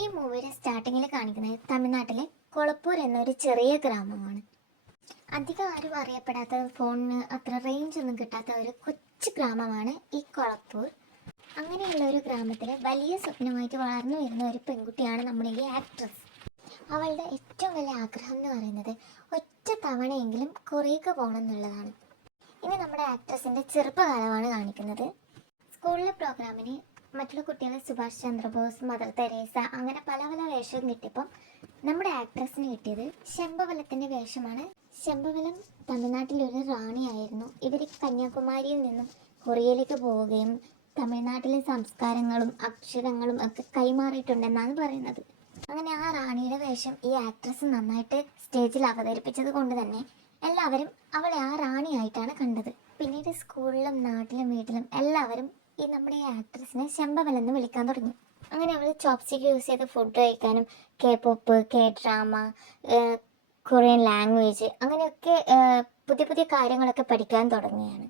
ഈ മൂവിയുടെ സ്റ്റാർട്ടിങ്ങിൽ കാണിക്കുന്നത് തമിഴ്നാട്ടിലെ കൊളപ്പൂർ എന്നൊരു ചെറിയ ഗ്രാമമാണ്. അധികം ആരും അറിയപ്പെടാത്ത, ഫോണിന് അത്ര റേഞ്ച് ഒന്നും കിട്ടാത്ത ഒരു കൊച്ചു ഗ്രാമമാണ് ഈ കൊളപ്പൂർ. അങ്ങനെയുള്ള ഒരു ഗ്രാമത്തിൽ വലിയ സ്വപ്നമായിട്ട് വളർന്നു വരുന്ന ഒരു പെൺകുട്ടിയാണ് നമ്മുടെ ഈ ആക്ട്രസ്. അവളുടെ ഏറ്റവും വലിയ ആഗ്രഹം എന്ന് പറയുന്നത് ഒറ്റ തവണയെങ്കിലും കൊറിയക്ക് പോകണം എന്നുള്ളതാണ്. ഇനി നമ്മുടെ ആക്ട്രസിൻ്റെ ചെറുപ്പകാലമാണ് കാണിക്കുന്നത്. സ്കൂളിലെ പ്രോഗ്രാമിന് മറ്റുള്ള കുട്ടികളെ സുഭാഷ് ചന്ദ്രബോസ്, മദർ തെരേസ അങ്ങനെ പല പല വേഷം കിട്ടിയപ്പോൾ നമ്മുടെ ആക്ട്രസിന് കിട്ടിയത് ശംഭവലത്തിൻ്റെ വേഷമാണ്. ശംഭവലം തമിഴ്നാട്ടിലൊരു റാണിയായിരുന്നു. ഇവർ കന്യാകുമാരിയിൽ നിന്നും കൊറിയയിലേക്ക് പോവുകയും തമിഴ്നാട്ടിലെ സംസ്കാരങ്ങളും അക്ഷരങ്ങളും ഒക്കെ കൈമാറിയിട്ടുണ്ടെന്നാണ് പറയുന്നത്. അങ്ങനെ ആ റാണിയുടെ വേഷം ഈ ആക്ട്രസ് നന്നായിട്ട് സ്റ്റേജിൽ അവതരിപ്പിച്ചത് കൊണ്ട് തന്നെ എല്ലാവരും അവളെ ആ റാണിയായിട്ടാണ് കണ്ടത്. പിന്നീട് സ്കൂളിലും നാട്ടിലും വീട്ടിലും എല്ലാവരും ഈ നമ്മുടെ ഈ ആക്ട്രസിനെ ശംഭവലെന്ന് വിളിക്കാൻ തുടങ്ങി. അങ്ങനെ അവൾ ചോപ്സ്റ്റിക്ക് യൂസ് ചെയ്ത് ഫുഡ് കഴിക്കാനും K pop, K drama, Korean language അങ്ങനെയൊക്കെ പുതിയ പുതിയ കാര്യങ്ങളൊക്കെ പഠിക്കാൻ തുടങ്ങിയാണ്.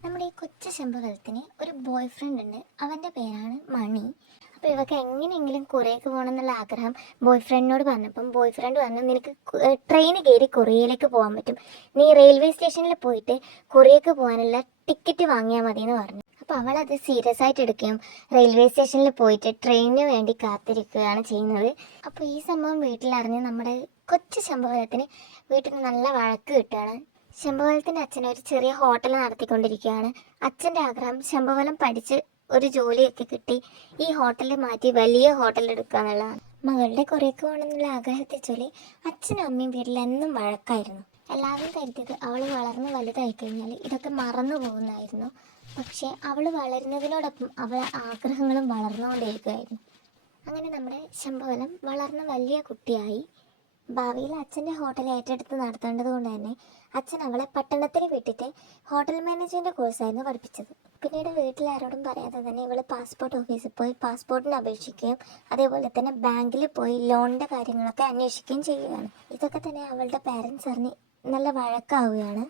നമ്മുടെ ഈ കൊച്ചു ശംഭവലത്തിന് ഒരു ബോയ് ഫ്രണ്ട് ഉണ്ട്. അവൻ്റെ പേരാണ് മണി. അപ്പോൾ ഇവർക്ക് എങ്ങനെയെങ്കിലും കൊറിയക്ക് പോകണം എന്നുള്ള ആഗ്രഹം ബോയ് ഫ്രണ്ടിനോട് പറഞ്ഞപ്പം ബോയ് ഫ്രണ്ട് പറഞ്ഞു, നിനക്ക് ട്രെയിൻ കയറി കൊറിയയിലേക്ക് പോകാൻ പറ്റും, നീ റെയിൽവേ സ്റ്റേഷനിൽ പോയിട്ട് കൊറിയക്ക് പോകാനുള്ള ടിക്കറ്റ് വാങ്ങിയാൽ മതി എന്ന് പറഞ്ഞു. അപ്പോൾ അവളത് സീരിയസ് ആയിട്ട് എടുക്കുകയും റെയിൽവേ സ്റ്റേഷനിൽ പോയിട്ട് ട്രെയിനിന് വേണ്ടി കാത്തിരിക്കുകയാണ് ചെയ്യുന്നത്. അപ്പോൾ ഈ സംഭവം വീട്ടിലറിഞ്ഞ് നമ്മുടെ കൊച്ചു ശംഭവലത്തിന് വീട്ടിൽ നിന്ന് നല്ല വഴക്ക് കിട്ടുകയാണ്. ശംഭവലത്തിൻ്റെ അച്ഛൻ ഒരു ചെറിയ ഹോട്ടൽ നടത്തിക്കൊണ്ടിരിക്കുകയാണ്. അച്ഛൻ്റെ ആഗ്രഹം ശംഭവലം പഠിച്ച് ഒരു ജോലിയൊക്കെ കിട്ടി ഈ ഹോട്ടലിൽ മാറ്റി വലിയ ഹോട്ടൽ എടുക്കുക എന്നുള്ളതാണ്. മകളുടെ കൊറിയക്ക് പോകണമെന്നുള്ള ആഗ്രഹത്തെ ചൊല്ലി അച്ഛനും അമ്മയും വീട്ടിൽ എന്നും വഴക്കായിരുന്നു. എല്ലാവരും കരുതിയത് അവൾ വളർന്ന് വലുതായി കഴിഞ്ഞാൽ ഇതൊക്കെ മറന്നു പോകുന്നതായിരുന്നു. പക്ഷേ അവൾ വളരുന്നതിനോടൊപ്പം അവളെ ആഗ്രഹങ്ങളും വളർന്നുകൊണ്ടേയിരിക്കുകയായിരുന്നു. അങ്ങനെ നമ്മുടെ ശംഭവലം വളർന്ന വലിയ കുട്ടിയായി. ഭാവിയിൽ അച്ഛൻ്റെ ഹോട്ടൽ ഏറ്റെടുത്ത് നടത്തേണ്ടത് കൊണ്ട് തന്നെ അച്ഛൻ അവളെ പട്ടണത്തിൽ വിട്ടിട്ട് ഹോട്ടൽ മാനേജ്മെൻറ്റ് കോഴ്സായിരുന്നു പഠിപ്പിച്ചത്. പിന്നീട് വീട്ടിലാരോടും പറയാതെ തന്നെ ഇവൾ പാസ്പോർട്ട് ഓഫീസിൽ പോയി പാസ്പോർട്ടിന് അപേക്ഷിക്കുകയും അതേപോലെ തന്നെ ബാങ്കിൽ പോയി ലോണിൻ്റെ കാര്യങ്ങളൊക്കെ അന്വേഷിക്കുകയും ചെയ്യുകയാണ്. ഇതൊക്കെ തന്നെ അവളുടെ പാരൻസ് അറിഞ്ഞ് നല്ല വഴക്കാവുകയാണ്.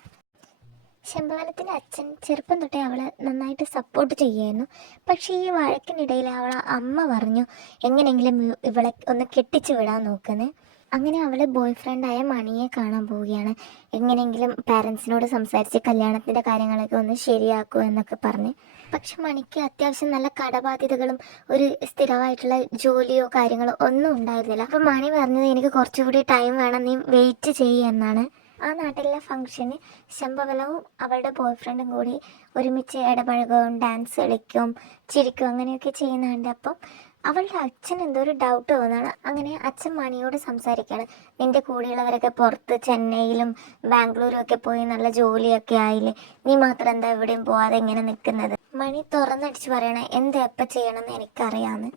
ശംഭവലത്തിൻ്റെ അച്ഛൻ ചെറുപ്പം തൊട്ടേ അവളെ നന്നായിട്ട് സപ്പോർട്ട് ചെയ്യുമായിരുന്നു. പക്ഷേ ഈ വഴക്കിനിടയിൽ അവളെ അമ്മ പറഞ്ഞു എങ്ങനെയെങ്കിലും ഇവളെ ഒന്ന് കെട്ടിച്ചു വിടാൻ നോക്കുന്നത്. അങ്ങനെ അവൾ ബോയ് ഫ്രണ്ടായ മണിയെ കാണാൻ പോവുകയാണ്. എങ്ങനെയെങ്കിലും പാരൻസിനോട് സംസാരിച്ച് കല്യാണത്തിൻ്റെ കാര്യങ്ങളൊക്കെ ഒന്ന് ശരിയാക്കുക എന്നൊക്കെ പറഞ്ഞ്. പക്ഷെ മണിക്ക് അത്യാവശ്യം നല്ല കടബാധ്യതകളും ഒരു സ്ഥിരമായിട്ടുള്ള ജോലിയോ കാര്യങ്ങളോ ഒന്നും ഉണ്ടായിരുന്നില്ല. അപ്പോൾ മണി പറഞ്ഞത് എനിക്ക് കുറച്ചുകൂടി ടൈം വേണം, നീ വെയിറ്റ് ചെയ്യുക എന്നാണ്. ആ നാട്ടിലെ ഫംഗ്ഷന് ശംഭവലവും അവളുടെ ബോയ് ഫ്രണ്ടും കൂടി ഒരുമിച്ച് ഇടപഴകും, ഡാൻസ് കളിക്കും, ചിരിക്കും അങ്ങനെയൊക്കെ ചെയ്യുന്നുണ്ട്. അപ്പം അവളുടെ അച്ഛൻ എന്തോ ഒരു ഡൗട്ട് തോന്നുകയാണ്. അങ്ങനെ അച്ഛൻ മണിയോട് സംസാരിക്കുകയാണ്, നിൻ്റെ കൂടെയുള്ളവരൊക്കെ പുറത്ത് ചെന്നൈയിലും ബാംഗ്ലൂരും ഒക്കെ പോയി നല്ല ജോലിയൊക്കെ ആയില്ലേ, നീ മാത്രം എന്താ എവിടെയും പോവാതെ ഇങ്ങനെ നിൽക്കുന്നത്. മണി തുറന്നടിച്ച് പറയണേ, എന്ത് എപ്പം ചെയ്യണമെന്ന് എനിക്കറിയാമെന്ന്.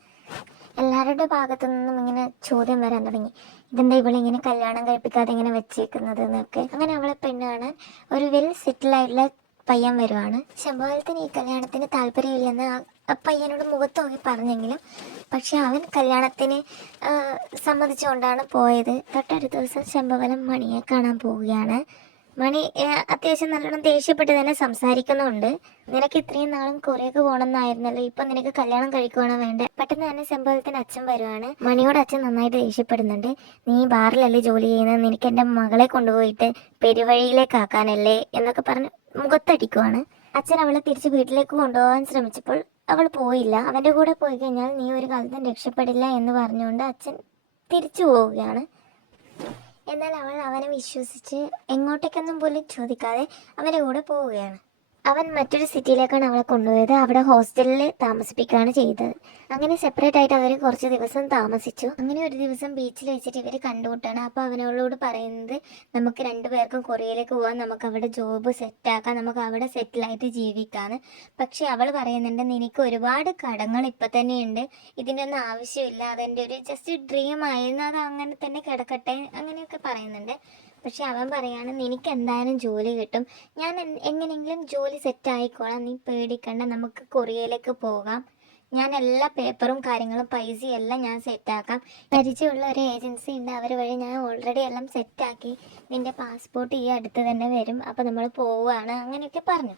എല്ലാവരുടെ ഭാഗത്തു നിന്നും ഇങ്ങനെ ചോദ്യം വരാൻ തുടങ്ങി, ഇതെന്താ ഇവളിങ്ങനെ കല്യാണം കഴിപ്പിക്കാതെ ഇങ്ങനെ വെച്ചേക്കുന്നത് എന്നൊക്കെ. അങ്ങനെ അവളെ പെണ്ണ് കാണാൻ ഒരു വെൽ സെറ്റിലായിട്ടുള്ള പയ്യൻ വരുവാണ്. ശംഭവലത്തിന് ഈ കല്യാണത്തിന് താല്പര്യമില്ലെന്ന് ആ പയ്യനോട് മുഖത്ത് നോക്കി പറഞ്ഞെങ്കിലും പക്ഷെ അവൻ കല്യാണത്തിന് സമ്മതിച്ചുകൊണ്ടാണ് പോയത്. തൊട്ടടുത്ത ദിവസം ശംഭവലം മണിയെ കാണാൻ പോവുകയാണ്. മണി അത്യാവശ്യം നല്ലോണം ദേഷ്യപ്പെട്ട് തന്നെ സംസാരിക്കുന്നുണ്ട്. നിനക്ക് ഇത്രയും നാളും കൊറിയക്ക് പോകണമെന്നായിരുന്നല്ലോ, ഇപ്പൊ നിനക്ക് കല്യാണം കഴിക്കുവാണോ വേണ്ടേ? പെട്ടെന്ന് തന്നെ ശംഭവലത്തിന് അച്ഛൻ വരുവാണ്. മണിയോട് അച്ഛൻ നന്നായിട്ട് ദേഷ്യപ്പെടുന്നുണ്ട്. നീ ബാറിലല്ലേ ജോലി ചെയ്യുന്നത്, നിനക്ക് എൻ്റെ മകളെ കൊണ്ടുപോയിട്ട് പെരുവഴിയിലേക്കാക്കാനല്ലേ എന്നൊക്കെ പറഞ്ഞ് മുഖത്തടിക്കുവാണ്. അച്ഛൻ അവളെ തിരിച്ച് വീട്ടിലേക്ക് കൊണ്ടുപോകാൻ ശ്രമിച്ചപ്പോൾ അവൾ പോയില്ല. അവൻ്റെ കൂടെ പോയി കഴിഞ്ഞാൽ നീ ഒരു കാലത്തും രക്ഷപ്പെടില്ല എന്ന് പറഞ്ഞുകൊണ്ട് അച്ഛൻ തിരിച്ചു പോവുകയാണ്. എന്നാൽ അവൾ അവനെ വിശ്വസിച്ച് എങ്ങോട്ടേക്കൊന്നും പോലും ചോദിക്കാതെ അവൻ്റെ കൂടെ പോവുകയാണ്. അവൻ മറ്റൊരു സിറ്റിയിലേക്കാണ് അവളെ കൊണ്ടുപോയത്. അവിടെ ഹോസ്റ്റലിൽ താമസിപ്പിക്കുകയാണ് ചെയ്തത്. അങ്ങനെ സെപ്പറേറ്റ് ആയിട്ട് അവർ കുറച്ച് ദിവസം താമസിച്ചു. അങ്ങനെ ഒരു ദിവസം ബീച്ചിൽ വെച്ചിട്ട് ഇവർ കണ്ടുമുട്ടാണ്. അപ്പോൾ അവനോട് പറയുന്നത്, നമുക്ക് രണ്ടുപേർക്കും കൊറിയയിലേക്ക് പോകാൻ, നമുക്ക് അവിടെ ജോബ് സെറ്റാക്കാം, നമുക്ക് അവിടെ സെറ്റിലായിട്ട് ജീവിക്കാമെന്ന്. പക്ഷെ അവൾ പറയുന്നുണ്ട്, നിനക്ക് ഒരുപാട് കടങ്ങൾ ഇപ്പം തന്നെയുണ്ട്, ഇതിൻ്റെ ഒന്നും ആവശ്യമില്ല, അതെൻ്റെ ഒരു ജസ്റ്റ് ഡ്രീം ആയിരുന്നു, അത് അങ്ങനെ തന്നെ കിടക്കട്ടെ അങ്ങനെയൊക്കെ പറയുന്നുണ്ട്. പക്ഷെ അവൻ പറയാണ്, നിനക്ക് എന്തായാലും ജോലി കിട്ടും, ഞാൻ എങ്ങനെയെങ്കിലും ജോലി സെറ്റ് ആയിക്കോളാം, നീ പേടിക്കണ്ട, നമുക്ക് കൊറിയയിലേക്ക് പോകാം, ഞാൻ എല്ലാ പേപ്പറും കാര്യങ്ങളും പൈസയും എല്ലാം ഞാൻ സെറ്റാക്കാം, പരിചയമുള്ള ഒരു ഏജൻസി ഉണ്ട്, അവർ വഴി ഞാൻ ഓൾറെഡി എല്ലാം സെറ്റാക്കി, നിൻ്റെ പാസ്പോർട്ട് ഈ അടുത്ത് തന്നെ വരും, അപ്പോൾ നമ്മൾ പോവുകയാണ് അങ്ങനെയൊക്കെ പറഞ്ഞു.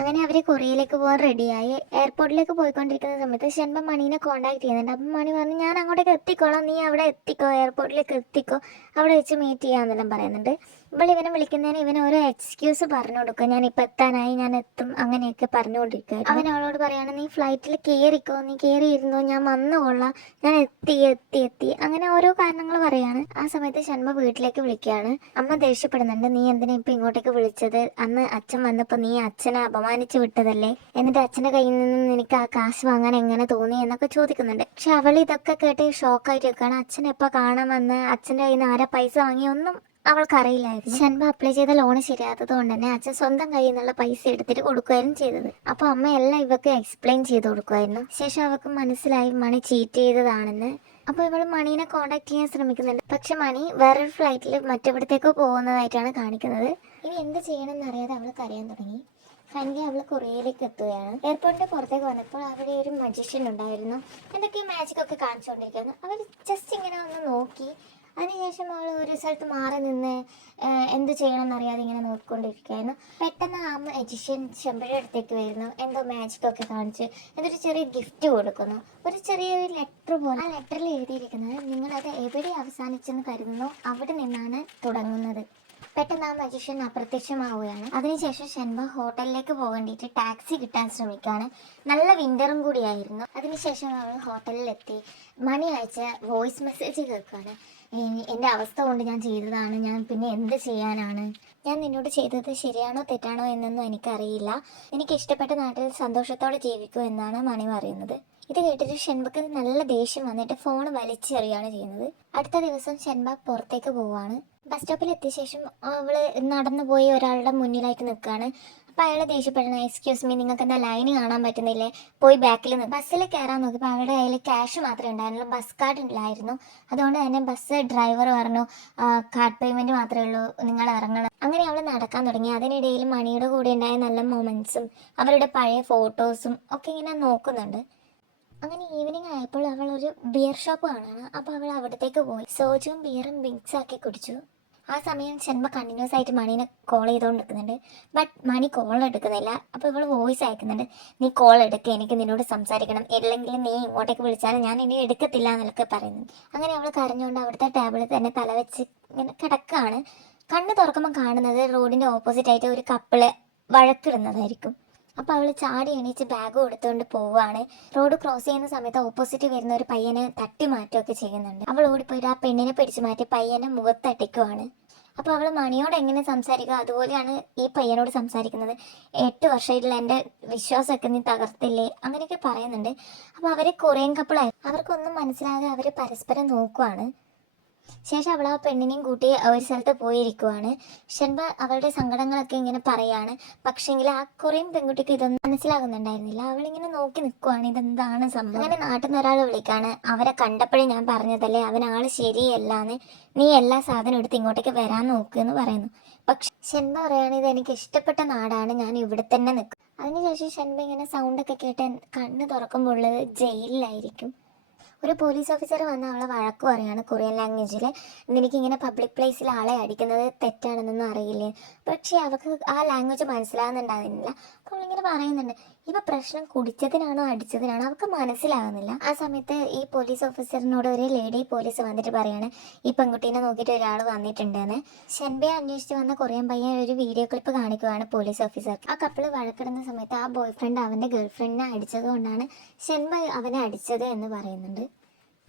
അങ്ങനെ അവർ കൊറിയയിലേക്ക് പോകാൻ റെഡിയായി. എയർപോർട്ടിലേക്ക് പോയിക്കൊണ്ടിരിക്കുന്ന സമയത്ത് ഷെൻബ മണീനെ കോൺടാക്ട് ചെയ്യുന്നുണ്ട്. അപ്പം മണി പറഞ്ഞു, ഞാൻ അങ്ങോട്ടേക്ക് എത്തിക്കോളാം, നീ അവിടെ എത്തിക്കോ, എയർപോർട്ടിലേക്ക് എത്തിക്കോ, അവിടെ വെച്ച് മീറ്റ് ചെയ്യാമെന്നെല്ലാം പറയുന്നുണ്ട്. ഇവനെ വിളിക്കുന്നതിന് ഇവൻ ഓരോ എക്സ്ക്യൂസ് പറഞ്ഞു കൊടുക്കുക, ഞാൻ ഇപ്പം എത്താനായി, ഞാൻ എത്തും, അങ്ങനെയൊക്കെ പറഞ്ഞുകൊണ്ടിരിക്കുക. അവൻ അവളോട് പറയാണ്, നീ ഫ്ലൈറ്റിൽ കയറിക്കോ, നീ കയറിയിരുന്നോ, ഞാൻ വന്നു കൊള്ളാം, ഞാൻ എത്തി എത്തി എത്തി അങ്ങനെ ഓരോ കാരണങ്ങൾ പറയാണ്. ആ സമയത്ത് ഷൺമ വീട്ടിലേക്ക് വിളിക്കുകയാണ്. അമ്മ ദേഷ്യപ്പെടുന്നുണ്ട്, നീ എന്തിനാ ഇപ്പം ഇങ്ങോട്ടേക്ക് വിളിച്ചത്, അന്ന് അച്ഛൻ വന്നപ്പോൾ നീ അച്ഛനെ അപമാനിച്ചു വിട്ടതല്ലേ, എന്നിട്ട് അച്ഛൻ്റെ കയ്യിൽ നിന്ന് നിനക്ക് ആ കാശ് വാങ്ങാൻ എങ്ങനെ തോന്നി എന്നൊക്കെ ചോദിക്കുന്നുണ്ട്. പക്ഷെ അവൾ ഇതൊക്കെ കേട്ട് ഷോക്കായിട്ട് വെക്കുകയാണ്. അച്ഛൻ എപ്പോൾ കാണാൻ വന്ന്, അച്ഛൻ്റെ കയ്യിൽ നിന്ന് ആരാ പൈസ വാങ്ങിയൊന്നും അവൾക്കറിയില്ലായിരുന്നു. ഷൺബ അപ്ലൈ ചെയ്ത ലോണ് ശരിയാത്തത് കൊണ്ട് തന്നെ അച്ഛൻ സ്വന്തം കയ്യിൽ നിന്നുള്ള പൈസ എടുത്തിട്ട് കൊടുക്കുകയായിരുന്നു ചെയ്തത്. അപ്പോൾ അമ്മ എല്ലാം ഇവക്ക് എക്സ്പ്ലെയിൻ ചെയ്ത് കൊടുക്കുമായിരുന്നു. ശേഷം അവൾക്ക് മനസ്സിലായി മണി ചീറ്റ് ചെയ്തതാണെന്ന്. അപ്പോൾ ഇവൾ മണീനെ കോണ്ടാക്ട് ചെയ്യാൻ ശ്രമിക്കുന്നുണ്ട്. പക്ഷെ മണി വേറൊരു ഫ്ലൈറ്റിൽ മറ്റെവിടത്തേക്കോ പോകുന്നതായിട്ടാണ് കാണിക്കുന്നത്. ഇനി എന്ത് ചെയ്യണമെന്ന് അറിയാതെ അവൾ കരയാൻ തുടങ്ങി. ഫൈനലി അവൾ കൊറിയയിലേക്ക് എത്തുകയാണ്. എയർപോർട്ടിന്റെ പുറത്തേക്ക് വന്നപ്പോൾ അവിടെ ഒരു മജീഷ്യൻ ഉണ്ടായിരുന്നു. എന്തൊക്കെയോ മാജിക് ഒക്കെ കാണിച്ചുകൊണ്ടിരിക്കുന്നു. അവർ ജസ്റ്റ് ഇങ്ങനെ ഒന്ന് നോക്കി. അതിനുശേഷം അവൾ ഒരു സ്ഥലത്ത് മാറി നിന്ന് എന്ത് ചെയ്യണമെന്ന് അറിയാതെ ഇങ്ങനെ നോക്കിക്കൊണ്ടിരിക്കുകയായിരുന്നു. പെട്ടെന്ന് ആ മജീഷ്യൻ ഷെൻബയുടെ അടുത്തേക്ക് വരുന്നു. എന്തോ മാജിക് ഒക്കെ കാണിച്ച് എന്നിട്ട് ചെറിയ ഗിഫ്റ്റ് കൊടുക്കുന്നു. ഒരു ചെറിയൊരു ലെറ്റർ പോലെ. ആ ലെറ്ററിൽ എഴുതിയിരിക്കുന്നത്, നിങ്ങളത് എവിടെ അവസാനിച്ചെന്ന് കരുതുന്നു അവിടെ നിന്നാണ് തുടങ്ങുന്നത്. പെട്ടെന്ന് ആ മജീഷ്യൻ അപ്രത്യക്ഷമാവുകയാണ്. അതിനുശേഷം ഷെൻബ ഹോട്ടലിലേക്ക് പോകേണ്ടിയിട്ട് ടാക്സി കിട്ടാൻ ശ്രമിക്കുകയാണ്. നല്ല വിൻ്ററും കൂടിയായിരുന്നു. അതിനുശേഷം അവൾ ഹോട്ടലിലെത്തി മണി അയച്ച വോയിസ് മെസ്സേജ് കേൾക്കുകയാണ്. എൻ്റെ അവസ്ഥ കൊണ്ട് ഞാൻ ചെയ്തതാണ്, ഞാൻ പിന്നെ എന്ത് ചെയ്യാനാണ്, ഞാൻ നിന്നോട് ചെയ്തത് ശരിയാണോ തെറ്റാണോ എന്നൊന്നും എനിക്കറിയില്ല, എനിക്ക് ഇഷ്ടപ്പെട്ട നാട്ടിൽ സന്തോഷത്തോടെ ജീവിക്കൂ എന്നാണ് മണി പറയുന്നത്. ഇത് കേട്ടിട്ട് ഷെൻബക്ക് നല്ല ദേഷ്യം വന്നിട്ട് ഫോൺ വലിച്ചെറിയാണ് ചെയ്യുന്നത്. അടുത്ത ദിവസം ഷെൻബ പുറത്തേക്ക് പോവാണ്. ബസ് സ്റ്റോപ്പിൽ എത്തിയ ശേഷം അവള് നടന്നു പോയി ഒരാളുടെ മുന്നിലായിട്ട് നിൽക്കുകയാണ്. അപ്പോൾ അയാൾ ദേഷ്യപ്പെടണം, എക്സ്ക്യൂസ് മീ, നിങ്ങൾക്ക് എന്താ ലൈന് കാണാൻ പറ്റുന്നില്ലേ, പോയി ബാക്കിൽ നിന്ന്. ബസ്സിൽ കയറാൻ നോക്കിയപ്പോൾ അവരുടെ കയ്യിൽ ക്യാഷ് മാത്രമേ ഉണ്ടായിരുന്നുള്ളൂ, ബസ് കാർഡ് ഇല്ലായിരുന്നു. അതുകൊണ്ട് തന്നെ ബസ് ഡ്രൈവർ പറഞ്ഞു, കാർഡ് പേയ്മെൻറ്റ് മാത്രമേ ഉള്ളൂ, നിങ്ങൾ ഇറങ്ങണം. അങ്ങനെ അവൾ നടക്കാൻ തുടങ്ങി. അതിനിടയിൽ മണിയുടെ കൂടെ ഉണ്ടായ നല്ല മൊമെൻറ്റ്സും അവരുടെ പഴയ ഫോട്ടോസും ഒക്കെ ഇങ്ങനെ നോക്കുന്നുണ്ട്. അങ്ങനെ ഈവനിങ് ആയപ്പോൾ അവൾ ഒരു ബിയർ ഷോപ്പ് കാണാണ്. അപ്പോൾ അവൾ അവിടത്തേക്ക് പോയി സോജും ബിയറും മിക്സ് ആക്കി കുടിച്ചു. ആ സമയം ഷെൻബ കണ്ടിന്യൂസ് ആയിട്ട് മണീനെ കോൾ ചെയ്തുകൊണ്ടിരിക്കുന്നുണ്ട്. ബട്ട് മണി കോൾ എടുക്കുന്നില്ല. അപ്പോൾ ഇവൾ വോയിസ് അയക്കുന്നുണ്ട്, നീ കോൾ എടുക്കുക, എനിക്ക് നിന്നോട് സംസാരിക്കണം, ഇല്ലെങ്കിൽ നീ ഇങ്ങോട്ടേക്ക് വിളിച്ചാലും ഞാൻ ഇനി എടുക്കത്തില്ല എന്നൊക്കെ പറയുന്നു. അങ്ങനെ അവൾ കരഞ്ഞുകൊണ്ട് അവിടുത്തെ ടേബിളിൽ തന്നെ തലവെച്ച് ഇങ്ങനെ കിടക്കുകയാണ്. കണ്ണ് തുറക്കുമ്പോൾ കാണുന്നത് റോഡിൻ്റെ ഓപ്പോസിറ്റ് ആയിട്ട് ഒരു കപ്പിള് വഴക്കിടുന്നതായിരിക്കും. അപ്പോൾ അവൾ ചാടി എണീച്ച് ബാഗ് എടുത്തുകൊണ്ട് പോവുകയാണ്. റോഡ് ക്രോസ് ചെയ്യുന്ന സമയത്ത് ഓപ്പോസിറ്റ് വരുന്ന ഒരു പയ്യനെ തട്ടി മാറ്റുകയൊക്കെ ചെയ്യുന്നുണ്ട്. അവൾ ഓടിപ്പോയിട്ട് ആ പെണ്ണിനെ പിടിച്ചു മാറ്റി പയ്യനെ മുഖത്തട്ടിക്കുവാണ്. അപ്പോൾ അവൾ മണിയോട് എങ്ങനെ സംസാരിക്കുക അതുപോലെയാണ് ഈ പയ്യനോട് സംസാരിക്കുന്നത്. 8 വർഷമായിട്ടുള്ള എൻ്റെ വിശ്വാസമൊക്കെ നീ തകർത്തില്ലേ, അങ്ങനെയൊക്കെ പറയുന്നുണ്ട്. അപ്പോൾ അവർ കൊറിയൻ കപ്പിളായി. അവർക്കൊന്നും മനസ്സിലാകാതെ അവർ പരസ്പരം നോക്കുവാണ്. ശേഷം അവൾ ആ പെണ്ണിനെയും കൂട്ടി ഒരു സ്ഥലത്ത് പോയിരിക്കുവാണ്. ഷെൻബ അവളുടെ സങ്കടങ്ങളൊക്കെ ഇങ്ങനെ പറയാണ്. പക്ഷേങ്കിൽ ആ കൊറിയൻ പെൺകുട്ടിക്ക് ഇതൊന്നും മനസ്സിലാകുന്നുണ്ടായിരുന്നില്ല. അവളിങ്ങനെ നോക്കി നിൽക്കുവാണ്, ഇതെന്താണ് സംഭവം. അങ്ങനെ നാട്ടിൽ നിന്ന് ഒരാൾ വിളിക്കാണ്, അവരെ കണ്ടപ്പോഴേ ഞാൻ പറഞ്ഞതല്ലേ അവൻ ആൾ ശരിയല്ലാന്ന്, നീ എല്ലാ സാധനം എടുത്ത് ഇങ്ങോട്ടേക്ക് വരാൻ നോക്കുമെന്ന് പറയുന്നു. പക്ഷെ ഷെൻബ പറയാണ്, ഇത് എനിക്ക് ഇഷ്ടപ്പെട്ട നാടാണ്, ഞാൻ ഇവിടെ തന്നെ നിൽക്കും. അതിനുശേഷം ഷെൻബ ഇങ്ങനെ സൗണ്ടൊക്കെ കേട്ട് കണ്ണ് തുറക്കുമ്പോൾ ഉള്ളത് ജയിലിലായിരിക്കും. ഒരു പോലീസ് ഓഫീസർ വന്ന് അവളെ വഴക്ക് പറയാണ് കൊറിയൻ ലാംഗ്വേജിൽ, എനിക്കിങ്ങനെ പബ്ലിക് പ്ലേസിൽ ആളെ അടിക്കുന്നത് തെറ്റാണെന്നൊന്നും അറിയില്ലേ. പക്ഷേ അവൾക്ക് ആ ലാംഗ്വേജ് മനസ്സിലാകുന്നുണ്ടാകുന്നില്ല. അപ്പോൾ അവളിങ്ങനെ പറയുന്നുണ്ട്, ഇപ്പം പ്രശ്നം കുടിച്ചതിനാണോ അടിച്ചതിനാണോ അവൾക്ക് മനസ്സിലാകുന്നില്ല. ആ സമയത്ത് ഈ പോലീസ് ഓഫീസറിനോട് ഒരു ലേഡി പോലീസ് വന്നിട്ട് പറയാണ്, ഈ പെൺകുട്ടീനെ നോക്കിയിട്ട് ഒരാൾ വന്നിട്ടുണ്ടെന്ന്. ഷെൻബയെ അന്വേഷിച്ച് വന്ന കൊറിയൻ പയ്യൻ ഒരു വീഡിയോ ക്ലിപ്പ് കാണിക്കുകയാണ് പോലീസ് ഓഫീസർ. ആ കപ്പിൾ വഴക്കിടുന്ന സമയത്ത് ആ ബോയ് ഫ്രണ്ട് അവൻ്റെ ഗേൾഫ്രണ്ടിനെ അടിച്ചത് കൊണ്ടാണ് ഷെൻബ അവനെ അടിച്ചത് എന്ന് പറയുന്നുണ്ട്.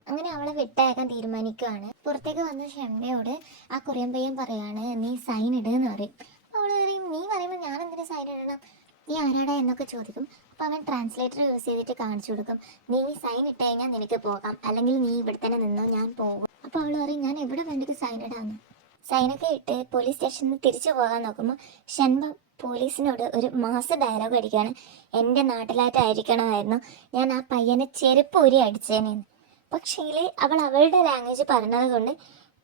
അങ്ങനെ അവളെ വിട്ടയക്കാൻ തീരുമാനിക്കുകയാണ്. പുറത്തേക്ക് വന്ന ഷെൻബയോട് ആ കൊറിയൻ പയ്യൻ പറയാണ്, നീ സൈൻ ഇടുന്ന് പറയും. അവൾ പറയും, നീ പറയുമ്പോൾ ഞാൻ എന്തിനു സൈൻ ഇടണം, നീ ആരാടാ എന്നൊക്കെ ചോദിക്കും. അപ്പോൾ അവൻ ട്രാൻസ്ലേറ്റർ യൂസ് ചെയ്തിട്ട് കാണിച്ചു കൊടുക്കും, നീ സൈൻ ഇട്ട് കഴിഞ്ഞാൽ നിനക്ക് പോകാം, അല്ലെങ്കിൽ നീ ഇവിടെ തന്നെ നിന്നോ, ഞാൻ പോകും. അപ്പോൾ അവൾ പറയും, ഞാൻ എവിടെ വേണ്ടിയിട്ട് സൈൻ ഇടാമെന്ന്. സൈനൊക്കെ ഇട്ട് പോലീസ് സ്റ്റേഷനിൽ തിരിച്ചു പോകാൻ നോക്കുമ്പോൾ ഷെൻബ പോലീസിനോട് ഒരു മാസ് ഡയലോഗ് അടിക്കുകയാണ്, എൻ്റെ നാട്ടിലായിട്ടായിരിക്കണമായിരുന്നു ഞാൻ ആ പയ്യനെ ചെരുപ്പ് ഊരി അടിച്ചേനെന്ന്. പക്ഷേങ്കിൽ അവൾ അവളുടെ ലാംഗ്വേജ് പറഞ്ഞത് കൊണ്ട്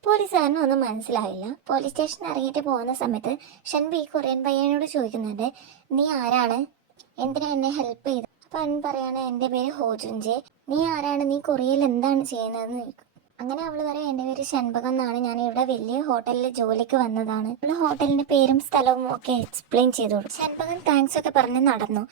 പോലീസുകാരനും ഒന്നും മനസ്സിലായില്ല. പോലീസ് സ്റ്റേഷനിൽ ഇറങ്ങിയിട്ട് പോകുന്ന സമയത്ത് ഷെൻബ ഈ കൊറിയൻ പയ്യനോട് ചോദിക്കുന്നുണ്ട്, നീ ആരാണ്, എന്തിനാ എന്നെ ഹെൽപ്പ് ചെയ്ത്. അപ്പോൾ അവൻ പറയാണ്, എൻ്റെ പേര് ഹോജുൻജെ, നീ ആരാണ്, നീ കൊറിയയിൽ എന്താണ് ചെയ്യുന്നതെന്ന് ചോദിക്കും. അങ്ങനെ അവൾ പറയാം, എൻ്റെ പേര് ഷൺബകം എന്നാണ്, ഞാൻ ഇവിടെ വലിയ ഹോട്ടലിൽ ജോലിക്ക് വന്നതാണ്. അവൾ ഹോട്ടലിൻ്റെ പേരും സ്ഥലവും ഒക്കെ എക്സ്പ്ലെയിൻ ചെയ്തു കൊടുക്കും. ഷൺബകം താങ്ക്സ് ഒക്കെ പറഞ്ഞ് നടന്നു.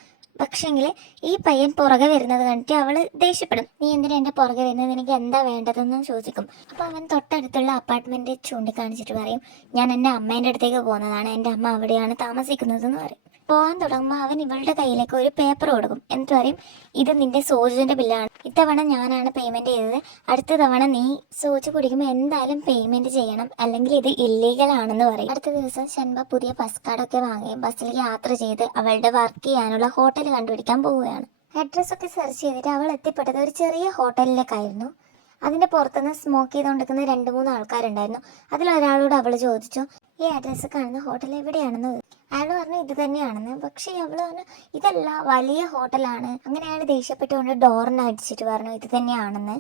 പക്ഷെങ്കിൽ ഈ പയ്യൻ പുറകെ വരുന്നത് കണ്ടിട്ട് അവൾ ദേഷ്യപ്പെടും. നീ എന്തിനാ എൻ്റെ പുറകെ വരുന്നത്, എനിക്ക് എന്താ വേണ്ടതെന്ന് ചോദിക്കും. അപ്പോൾ അവൻ തൊട്ടടുത്തുള്ള അപ്പാർട്ട്മെൻറ്റ് ചൂണ്ടിക്കാണിച്ചിട്ട് പറയും, ഞാൻ എൻ്റെ അമ്മേൻ്റെ അടുത്തേക്ക് പോകുന്നതാണ്, എൻ്റെ അമ്മ അവിടെയാണ് താമസിക്കുന്നതെന്ന് പറയും. പോകാൻ തുടങ്ങുമ്പോൾ അവൻ ഇവളുടെ കയ്യിലേക്ക് ഒരു പേപ്പർ കൊടുക്കും. എന്നിട്ട് പറയും, ഇത് നിന്റെ സോജുവിൻ്റെ ബില്ലാണ്, ഇത്തവണ ഞാനാണ് പേയ്മെൻറ്റ് ചെയ്തത്, അടുത്ത തവണ നീ സോജ് കുടിക്കുമ്പോൾ എന്തായാലും പേയ്മെൻറ്റ് ചെയ്യണം, അല്ലെങ്കിൽ ഇത് ഇല്ലീഗൽ ആണെന്ന് പറയും. അടുത്ത ദിവസം ഷൺബ പുതിയ ബസ് കാർഡൊക്കെ വാങ്ങി ബസ്സിൽ യാത്ര ചെയ്ത് അവളുടെ വർക്ക് ചെയ്യാനുള്ള ഹോട്ടൽ കണ്ടുപിടിക്കാൻ പോവുകയാണ്. അഡ്രസ്സൊക്കെ സെർച്ച് ചെയ്തിട്ട് അവൾ എത്തിപ്പെട്ടത് ഒരു ചെറിയ ഹോട്ടലിലേക്കായിരുന്നു. അതിൻ്റെ പുറത്തുനിന്ന് സ്മോക്ക് ചെയ്തുകൊണ്ടിരിക്കുന്ന 2-3 ആൾക്കാരുണ്ടായിരുന്നു. അതിലൊരാളോട് അവൾ ചോദിച്ചു, ഈ അഡ്രസ്സ് കാണുന്ന ഹോട്ടൽ എവിടെയാണെന്ന്. അയാൾ പറഞ്ഞു ഇത് തന്നെയാണെന്ന്. പക്ഷേ അവൾ പറഞ്ഞു ഇതല്ല, വലിയ ഹോട്ടലാണ്. അങ്ങനെ അയാൾ ദേഷ്യപ്പെട്ടുകൊണ്ട് ഡോറിന് അടിച്ചിട്ട് പറഞ്ഞു ഇത് തന്നെയാണെന്ന്.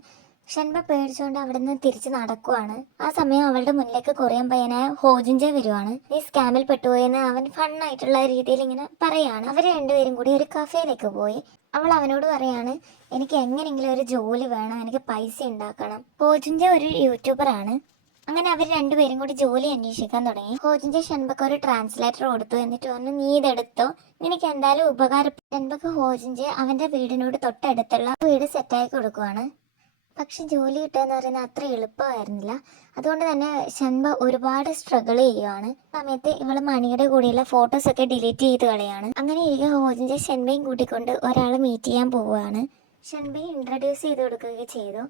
ഷൺബ പേടിച്ചുകൊണ്ട് അവിടെ നിന്ന് തിരിച്ച് നടക്കുവാണ്. ആ സമയം അവളുടെ മുന്നിലേക്ക് കൊറിയൻ പയ്യനായ ഹോജിൻജെ വരുവാണ്. നീ സ്കാമിൽ പെട്ടുപോയെന്ന് അവൻ ഫണ്ണായിട്ടുള്ള രീതിയിൽ ഇങ്ങനെ പറയാണ്. അവർ രണ്ടുപേരും കൂടി ഒരു കഫേയിലേക്ക് പോയി. അവൾ അവനോട് പറയാണ്, എനിക്ക് എങ്ങനെയെങ്കിലും ഒരു ജോലി വേണം, എനിക്ക് പൈസ ഉണ്ടാക്കണം. ഹോജിൻജെ ഒരു യൂട്യൂബറാണ്. അങ്ങനെ അവർ രണ്ടുപേരും കൂടി ജോലി അന്വേഷിക്കാൻ തുടങ്ങി. ഹോജിൻജെ ഷൺബക്ക് ഒരു ട്രാൻസ്ലേറ്റർ കൊടുത്തു. എന്നിട്ട് പറഞ്ഞു, നീ ഇതെടുത്തോ, നിനക്ക് എന്തായാലും ഉപകാരം. ഷൺബക്ക് ഹോജിൻജെ അവന്റെ വീടിനോട് തൊട്ടടുത്തുള്ള വീട് സെറ്റായി കൊടുക്കുവാണ്. പക്ഷെ ജോലി കിട്ടുക എന്ന് പറയുന്നത് അത്ര എളുപ്പമായിരുന്നില്ല. അതുകൊണ്ട് തന്നെ ഷൺബ ഒരുപാട് സ്ട്രഗിൾ ചെയ്യുവാണ്. സമയത്ത് ഇവള് മണിയുടെ കൂടെയുള്ള ഫോട്ടോസൊക്കെ ഡിലീറ്റ് ചെയ്ത് കളയാണ്. അങ്ങനെ ഇരിക്കുക ഹോജിൻജെ ഷൺബയും കൂട്ടിക്കൊണ്ട് ഒരാളെ മീറ്റ് ചെയ്യാൻ പോവുകയാണ്. ഷൺബയെ ഇൻട്രൊഡ്യൂസ് ചെയ്ത് കൊടുക്കുകയൊക്കെ ചെയ്തു.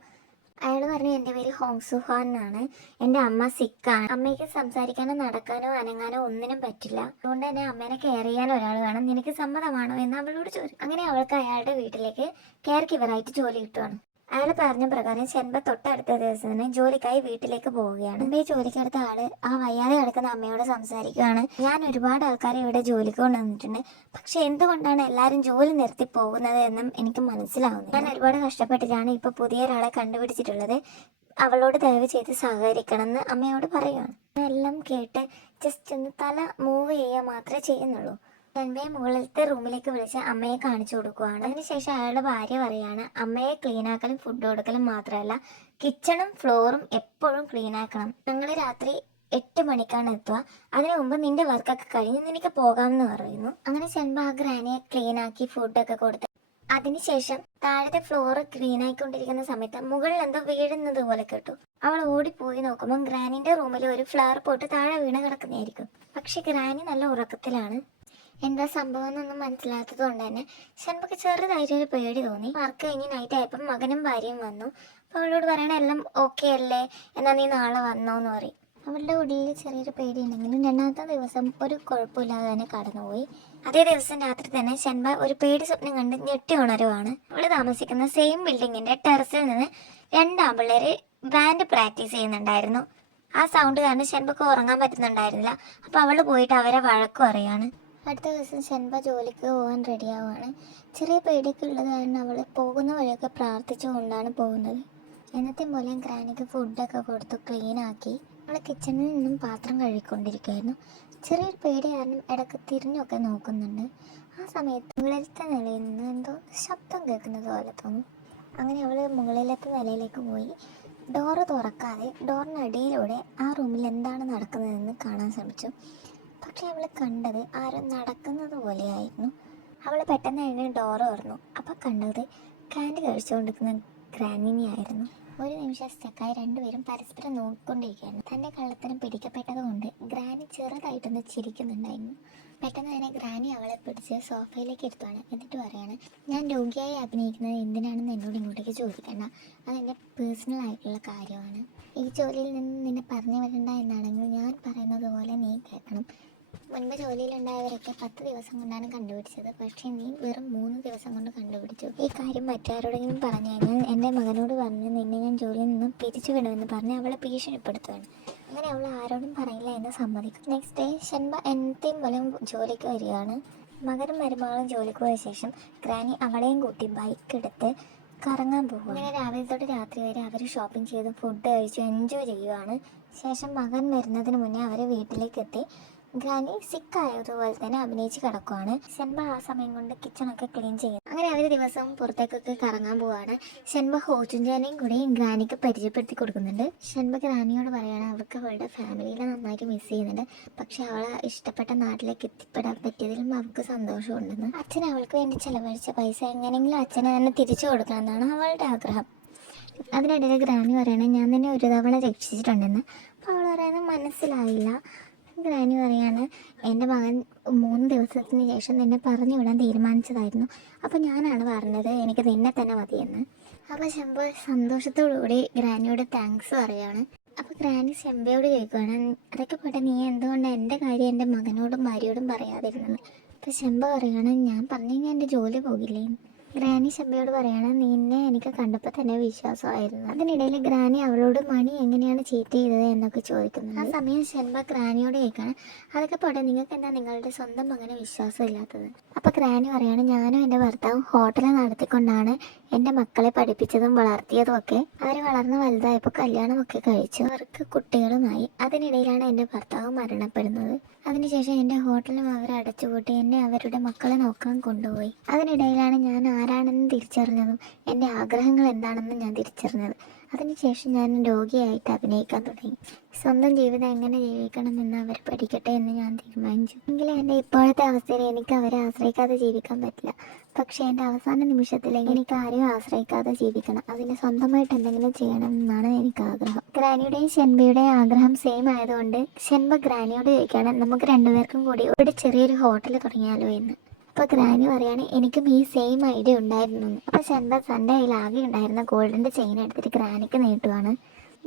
അയാൾ പറഞ്ഞു, എൻ്റെ പേര് ഹോങ് സുഹാൻ എന്നാണ്, എൻ്റെ അമ്മ സിക്കാണ്, അമ്മയ്ക്ക് സംസാരിക്കാനോ നടക്കാനോ അനങ്ങാനോ ഒന്നിനും പറ്റില്ല, അതുകൊണ്ട് തന്നെ അമ്മേനെ കെയർ ചെയ്യാൻ ഒരാൾ വേണം, നിനക്ക് സമ്മതമാണോ എന്ന് അവളോട് ചോദിക്കും. അങ്ങനെ അവൾക്ക് അയാളുടെ വീട്ടിലേക്ക് കെയർ ഗിവറായിട്ട് ജോലി കിട്ടുവാണ്. അയാൾ പറഞ്ഞ പ്രകാരം ഷൺബ തൊട്ടടുത്ത ദിവസം തന്നെ ജോലിക്കായി വീട്ടിലേക്ക് പോവുകയാണ്. ഈ ജോലിക്കെടുത്ത ആള് ആ വയ്യാതെ കിടക്കുന്ന അമ്മയോട് സംസാരിക്കുകയാണ്. ഞാൻ ഒരുപാട് ആൾക്കാരെ ഇവിടെ ജോലിക്ക് കൊണ്ടുവന്നിട്ടുണ്ട്, പക്ഷെ എന്തുകൊണ്ടാണ് എല്ലാവരും ജോലി നിർത്തി പോകുന്നത് എന്നും എനിക്ക് മനസ്സിലാവുന്നു. ഞാൻ ഒരുപാട് കഷ്ടപ്പെട്ടിട്ടാണ് ഇപ്പൊ പുതിയ ഒരാളെ കണ്ടുപിടിച്ചിട്ടുള്ളത്, അവളോട് ദയവ് ചെയ്ത് സഹകരിക്കണം എന്ന് അമ്മയോട് പറയുകയാണ്. എല്ലാം കേട്ട് ജസ്റ്റ് ഒന്ന് തല മൂവ് ചെയ്യുക മാത്രമേ ചെയ്യുന്നുള്ളൂ. ഷൺബയെ മുകളിലത്തെ റൂമിലേക്ക് വിളിച്ച് അമ്മയെ കാണിച്ചു കൊടുക്കുവാണ്. അതിനുശേഷം അയാളുടെ ഭാര്യ പറയാണ്, അമ്മയെ ക്ലീൻ ആക്കലും ഫുഡ് കൊടുക്കലും മാത്രമല്ല, കിച്ചണും ഫ്ലോറും എപ്പോഴും ക്ലീൻ ആക്കണം. ഞങ്ങൾ രാത്രി 8 മണിക്കാണ് എത്തുക, അതിനു മുമ്പ് നിന്റെ വർക്കൊക്കെ കഴിഞ്ഞ് നിനക്ക് പോകാമെന്ന് പറയുന്നു. അങ്ങനെ ഷൺബ ആ ഗ്രാനിയെ ക്ലീൻ ആക്കി ഫുഡൊക്കെ കൊടുത്ത് അതിനുശേഷം താഴത്തെ ഫ്ലോർ ക്ലീൻ ആയിക്കൊണ്ടിരിക്കുന്ന സമയത്ത് മുകളിൽ എന്തോ വീഴുന്നത് പോലെ കേട്ടു. അവൾ ഓടിപ്പോയി നോക്കുമ്പോൾ ഗ്രാനിന്റെ റൂമിൽ ഒരു ഫ്ലവർ പോട്ട് താഴെ വീണ് കിടക്കുന്നതായിരിക്കും. പക്ഷെ ഗ്രാനി നല്ല ഉറക്കത്തിലാണ്. എന്താ സംഭവം എന്നൊന്നും മനസ്സിലാത്തത് കൊണ്ട് തന്നെ ഷൺബക്ക് ചെറുതായിട്ടൊരു പേടി തോന്നി. വർക്ക് കഴിഞ്ഞ് നൈറ്റ് ആയപ്പം മകനും ഭാര്യയും വന്നു. അപ്പോൾ അവളോട് പറയണ എല്ലാം ഓക്കെ അല്ലേ, എന്നാൽ നീ നാളെ വന്നോ എന്ന് പറയും. അവളുടെ ഉള്ളിൽ ചെറിയൊരു പേടി ഉണ്ടെങ്കിലും 2ാമത്തെ ദിവസം ഒരു കുഴപ്പമില്ലാതെ തന്നെ കടന്നുപോയി. അതേ ദിവസം രാത്രി തന്നെ ഷൺബ ഒരു പേടി സ്വപ്നം കണ്ട് ഞെട്ടി ഉണരുവാണ്. അവള് താമസിക്കുന്ന സെയിം ബിൽഡിങ്ങിന്റെ ടെറസിൽ നിന്ന് 2 ആൺപിള്ളേര് ബാൻഡ് പ്രാക്ടീസ് ചെയ്യുന്നുണ്ടായിരുന്നു. ആ സൗണ്ട് കാരണം ഷൺബക്ക് ഉറങ്ങാൻ പറ്റുന്നുണ്ടായിരുന്നില്ല. അപ്പോൾ അവള് പോയിട്ട് അവരെ വഴക്കു പറയാണ്. അടുത്ത ദിവസം ഷൺബ ജോലിക്ക് പോകാൻ റെഡിയാവുകയാണ്. ചെറിയ പേടിയൊക്കെ ഉള്ളത് കാരണം അവൾ പോകുന്ന വഴിയൊക്കെ പ്രാർത്ഥിച്ചുകൊണ്ടാണ് പോകുന്നത്. എന്നത്തെ പോലെ ഗ്രാനിക്ക് ഫുഡൊക്കെ കൊടുത്തു ക്ലീൻ ആക്കി. അവൾ കിച്ചണിൽ നിന്നും പാത്രം കഴുകിക്കൊണ്ടിരിക്കുകയായിരുന്നു. ചെറിയൊരു പേടി കാരണം ഇടയ്ക്ക് തിരിഞ്ഞൊക്കെ നോക്കുന്നുണ്ട്. ആ സമയത്ത് മുകളിലത്തെ നിലയിൽ നിന്ന് എന്തോ ശബ്ദം കേൾക്കുന്നത് പോലെ തോന്നും. അങ്ങനെ അവൾ മുകളിലത്തെ നിലയിലേക്ക് പോയി. ഡോറ് തുറക്കാതെ ഡോറിനടിയിലൂടെ ആ റൂമിൽ എന്താണ് നടക്കുന്നതെന്ന് കാണാൻ ശ്രമിച്ചു. പക്ഷെ അവൾ കണ്ടത് ആരും നടക്കുന്നത് പോലെയായിരുന്നു. അവൾ പെട്ടെന്ന് തന്നെ ഡോറ് തുറന്നു. അപ്പം കണ്ടത് കാൻഡി കഴിച്ചുകൊണ്ടിരിക്കുന്ന ഗ്രാനിനെയായിരുന്നു. ഒരു നിമിഷം സ്റ്റക്കായി രണ്ടുപേരും പരസ്പരം നോക്കിക്കൊണ്ടിരിക്കുകയായിരുന്നു. തൻ്റെ കള്ളത്തരം പിടിക്കപ്പെട്ടത് കൊണ്ട് ഗ്രാനി ചെറുതായിട്ടൊന്ന് ചിരിക്കുന്നുണ്ടായിരുന്നു. പെട്ടെന്ന് തന്നെ ഗ്രാനി അവളെ പിടിച്ച് സോഫയിലേക്ക് എടുത്തുവാണ്. എന്നിട്ട് പറയാണ്, ഞാൻ രോഗിയായി അഭിനയിക്കുന്നത് എന്തിനാണെന്ന് എന്നോട് ഇങ്ങോട്ടേക്ക് ചോദിക്കേണ്ട, അതെൻ്റെ പേഴ്സണൽ ആയിട്ടുള്ള കാര്യമാണ്. ഈ ജോലിയിൽ നിന്ന് നിന്നെ പറഞ്ഞു വിടണ്ട എന്നാണെങ്കിൽ ഞാൻ പറയുന്നത് പോലെ നീ കേൾക്കണം. മുൻപ് ജോലിയിലുണ്ടായവരൊക്കെ 10 ദിവസം കൊണ്ടാണ് കണ്ടുപിടിച്ചത്, പക്ഷേ നീ വെറും 3 ദിവസം കൊണ്ട് കണ്ടുപിടിച്ചു. ഈ കാര്യം മറ്റാരോടെങ്കിലും പറഞ്ഞു കഴിഞ്ഞാൽ എൻ്റെ മകനോട് പറഞ്ഞ് നിന്നെ ഞാൻ ജോലിയിൽ നിന്നും പിരിച്ചു വിടുമെന്ന് പറഞ്ഞ് അവളെ ഭീഷണിപ്പെടുത്തുകയാണ്. അങ്ങനെ അവൾ ആരോടും പറയില്ല എന്ന് സമ്മതിക്കും. നെക്സ്റ്റ് ഡേ ഷൺബ എന്നത്തെയും പോലെ ജോലിക്ക് വരികയാണ്. മകനും മരുമകളും ജോലിക്ക് പോയ ശേഷം ഗ്രാനി അവളെയും കൂട്ടി ബൈക്ക് എടുത്ത് കറങ്ങാൻ പോകും. അങ്ങനെ രാവിലെ തൊട്ട് രാത്രി വരെ അവർ ഷോപ്പിംഗ് ചെയ്ത് ഫുഡ് കഴിച്ച് എൻജോയ് ചെയ്യുകയാണ്. ശേഷം മകൻ വരുന്നതിന് മുന്നേ അവർ വീട്ടിലേക്ക് എത്തി. ഗ്രാനി സിക്കായതുപോലെ തന്നെ അഭിനയിച്ച് കിടക്കുവാണ്. ഷെൻബ ആ സമയം കൊണ്ട് കിച്ചണൊക്കെ ക്ലീൻ ചെയ്യും. അങ്ങനെ അവർ ദിവസവും പുറത്തേക്കൊക്കെ കറങ്ങാൻ പോവാണ്. ഷെൻബ ഹോജുൻജാനെയും കൂടി ഗ്രാനിക്ക് പരിചയപ്പെടുത്തി കൊടുക്കുന്നുണ്ട്. ഷെൻബ ഗ്രാനിയോട് പറയാണ് അവൾക്ക് അവളുടെ ഫാമിലിയിലെ നന്നായിട്ട് മിസ് ചെയ്യുന്നുണ്ട്, പക്ഷെ അവളെ ഇഷ്ടപ്പെട്ട നാട്ടിലേക്ക് എത്തിപ്പെടാൻ പറ്റിയതിലും അവൾക്ക് സന്തോഷമുണ്ടെന്ന്. അച്ഛൻ അവൾക്ക് വേണ്ടി ചെലവഴിച്ച പൈസ എങ്ങനെയെങ്കിലും അച്ഛനെ തന്നെ തിരിച്ചു കൊടുക്കണമെന്നാണ് അവളുടെ ആഗ്രഹം. അതിനിടയിൽ ഗ്രാനി പറയണേ ഞാൻ തന്നെ ഒരു തവണ രക്ഷിച്ചിട്ടുണ്ടെന്ന്. അപ്പോൾ അവൾ പറയുന്നത് മനസ്സിലായില്ല. ഗ്രാനി പറയാണ് എൻ്റെ മകൻ 3 ദിവസത്തിന് ശേഷം നിന്നെ പറഞ്ഞു വിടാൻ തീരുമാനിച്ചതായിരുന്നു, അപ്പോൾ ഞാനാണ് പറഞ്ഞത് എനിക്ക് നിന്നെ തന്നെ മതിയെന്ന്. അപ്പോൾ ശെമ്പ സന്തോഷത്തോടുകൂടി ഗ്രാനിയോട് താങ്ക്സ് പറയുകയാണ്. അപ്പോൾ ഗ്രാനി ശെമ്പയോട് ചോദിക്കുകയാണ് അതൊക്കെ പോട്ടെ, നീ എന്തുകൊണ്ട് എൻ്റെ കാര്യം എൻ്റെ മകനോടും ഭാര്യയോടും പറയാതിരുന്നത്? അപ്പോൾ ശെമ്പ പറയുകയാണ് ഞാൻ പറഞ്ഞു കഴിഞ്ഞാൽ എൻ്റെ ജോലി പോകില്ലേ. ഗ്രാനി ശെമ്പയോട് പറയാണ് നിന്നെ എനിക്ക് കണ്ടപ്പോൾ തന്നെ വിശ്വാസമായിരുന്നു. അതിനിടയിൽ ഗ്രാനി അവളോട് മണി എങ്ങനെയാണ് ചീറ്റ് ചെയ്തത് എന്നൊക്കെ ചോദിക്കുന്നു. ആ സമയം ശെമ്പ ഗ്രാനിയോട് കേൾക്കാണ് അതൊക്കെ പോട്ടെ, നിങ്ങൾക്ക് എന്താ നിങ്ങളുടെ സ്വന്തം മകനെ വിശ്വാസം ഇല്ലാത്തത്? അപ്പോൾ ഗ്രാനി പറയാണ് ഞാനും എൻ്റെ ഭർത്താവും ഹോട്ടൽ നടത്തിക്കൊണ്ടാണ് എൻ്റെ മക്കളെ പഠിപ്പിച്ചതും വളർത്തിയതും ഒക്കെ. അവർ വളർന്ന് വലുതായപ്പോൾ കല്യാണമൊക്കെ കഴിച്ചു, അവർക്ക് കുട്ടികളുമായി. അതിനിടയിലാണ് എൻ്റെ ഭർത്താവ് മരണപ്പെടുന്നത്. അതിനുശേഷം എൻ്റെ ഹോട്ടലും അവർ അടച്ചുപൂട്ടി എന്നെ അവരുടെ മക്കളെ നോക്കാൻ കൊണ്ടുപോയി. അതിനിടയിലാണ് ഞാൻ ആരാണെന്ന് തിരിച്ചറിഞ്ഞതും എൻ്റെ ആഗ്രഹങ്ങൾ എന്താണെന്ന് ഞാൻ തിരിച്ചറിഞ്ഞത്. അതിനുശേഷം ഞാൻ രോഗിയായിട്ട് അഭിനയിക്കാൻ തുടങ്ങി. സ്വന്തം ജീവിതം എങ്ങനെ ജീവിക്കണമെന്ന് അവർ പഠിക്കട്ടെ എന്ന് ഞാൻ തീരുമാനിച്ചു. എങ്കിലും എൻ്റെ ഇപ്പോഴത്തെ അവസ്ഥയിൽ എനിക്ക് അവരെ ആശ്രയിക്കാതെ ജീവിക്കാൻ പറ്റില്ല. പക്ഷേ എൻ്റെ അവസാന നിമിഷത്തിലേക്ക് എനിക്ക് ആരെയും ആശ്രയിക്കാതെ ജീവിക്കണം, അതിന് സ്വന്തമായിട്ട് എന്തെങ്കിലും ചെയ്യണം എന്നാണ് എനിക്ക് ആഗ്രഹം. ഗ്രാനിയുടെയും ഷെൻബയുടെയും ആഗ്രഹം സെയിം ആയതുകൊണ്ട് ഷെൻബ ഗ്രാനിയോട് ചോദിക്കുകയാണ് നമുക്ക് രണ്ടുപേർക്കും കൂടി ഒരു ചെറിയൊരു ഹോട്ടൽ തുടങ്ങിയാലോ എന്ന്. അപ്പോൾ ഗ്രാനി പറയാണ് എനിക്കും ഈ സെയിം ഐഡിയ ഉണ്ടായിരുന്നു. അപ്പോൾ ഷെൻബ തൻ്റെ കയ്യിൽ ആകെ ഉണ്ടായിരുന്ന ഗോൾഡിൻ്റെ ചെയിൻ എടുത്തിട്ട് ഗ്രാനിക്ക് നീട്ടുവാണ്.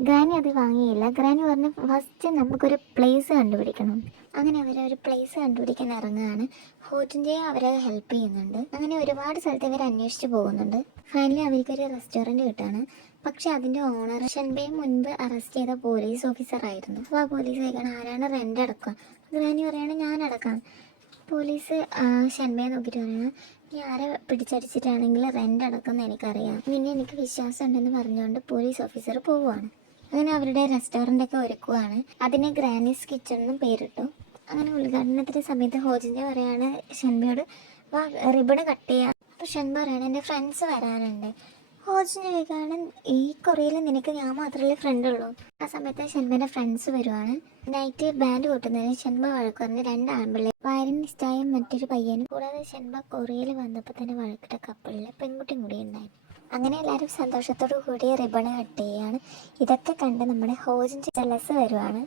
ഗ്രാനി അത് വാങ്ങിയില്ല. ഗ്രാനി പറഞ്ഞു ഫസ്റ്റ് നമുക്കൊരു പ്ലേസ് കണ്ടുപിടിക്കണം. അങ്ങനെ അവരൊരു പ്ലേസ് കണ്ടുപിടിക്കാൻ ഇറങ്ങുകയാണ്. ഹോജുൻജയും അവരെ ഹെൽപ്പ് ചെയ്യുന്നുണ്ട്. അങ്ങനെ ഒരുപാട് സ്ഥലത്ത് ഇവർ അന്വേഷിച്ച് പോകുന്നുണ്ട്. ഫൈനലി അവർക്കൊരു റെസ്റ്റോറൻറ്റ് കിട്ടുകയാണ്. പക്ഷെ അതിൻ്റെ ഓണർ ഷെൻബയെ മുൻപ് അറസ്റ്റ് ചെയ്ത പോലീസ് ഓഫീസർ ആയിരുന്നു. അപ്പോൾ ആ പോലീസ് ചോദിക്കണം ആരാണ് റെൻ്റ് അടക്കുക? ഗ്രാനി പറയാണ് ഞാൻ അടക്കാം. പോലീസ് ഷെൻബയെ നോക്കിയിട്ട് പറയണം നീ ആരെ പിടിച്ചടിച്ചിട്ടാണെങ്കിൽ റെൻ്റ് അടക്കുമെന്ന് എനിക്കറിയാം, പിന്നെ എനിക്ക് വിശ്വാസം ഉണ്ടെന്ന് പറഞ്ഞുകൊണ്ട് പോലീസ് ഓഫീസർ പോവുകയാണ്. അങ്ങനെ അവരുടെ റെസ്റ്റോറൻ്റൊക്കെ ഒരുക്കുവാണ്. അതിന് ഗ്രാനീസ് കിച്ചൺ എന്നും പേരിട്ടു. അങ്ങനെ ഉദ്ഘാടനത്തിൻ്റെ സമയത്ത് ഹോജുൻജ പറയാണ് ഷെൻബയോട് വാ റിബൺ കട്ട് ചെയ്യാം. അപ്പോൾ ഷെൻബ പറയാണ് എൻ്റെ ഫ്രണ്ട്സ് വരാനുണ്ട്. ഹോജുൻജ ചോദിക്കുകയാണ് ഈ കൊറിയയിൽ നിനക്ക് ഞാൻ മാത്രമല്ലേ ഫ്രണ്ട് ഉള്ളൂ? ആ സമയത്ത് ഷെൻബയുടെ ഫ്രണ്ട്സ് വരുവാണ്. നൈറ്റ് ബാൻഡ് കൊട്ടുന്നതിന് ഷെൻബ വഴക്ക് പറഞ്ഞ് 2 ആൺപിള്ളേർ വയലിനിസ്റ്റായും മറ്റൊരു പയ്യനും കൂടാതെ ഷെൻബ കൊറിയയിൽ വന്നപ്പോൾ തന്നെ വഴക്കിട്ട കപ്പിളിലെ പെൺകുട്ടിയും കൂടി ഉണ്ടായിരുന്നു. അങ്ങനെ എല്ലാവരും സന്തോഷത്തോടു കൂടി റിബണ് കട്ട് ചെയ്യുകയാണ്. ഇതൊക്കെ കണ്ട് നമ്മുടെ ഹോജുൻജ ജലസ് വരുവാണ്.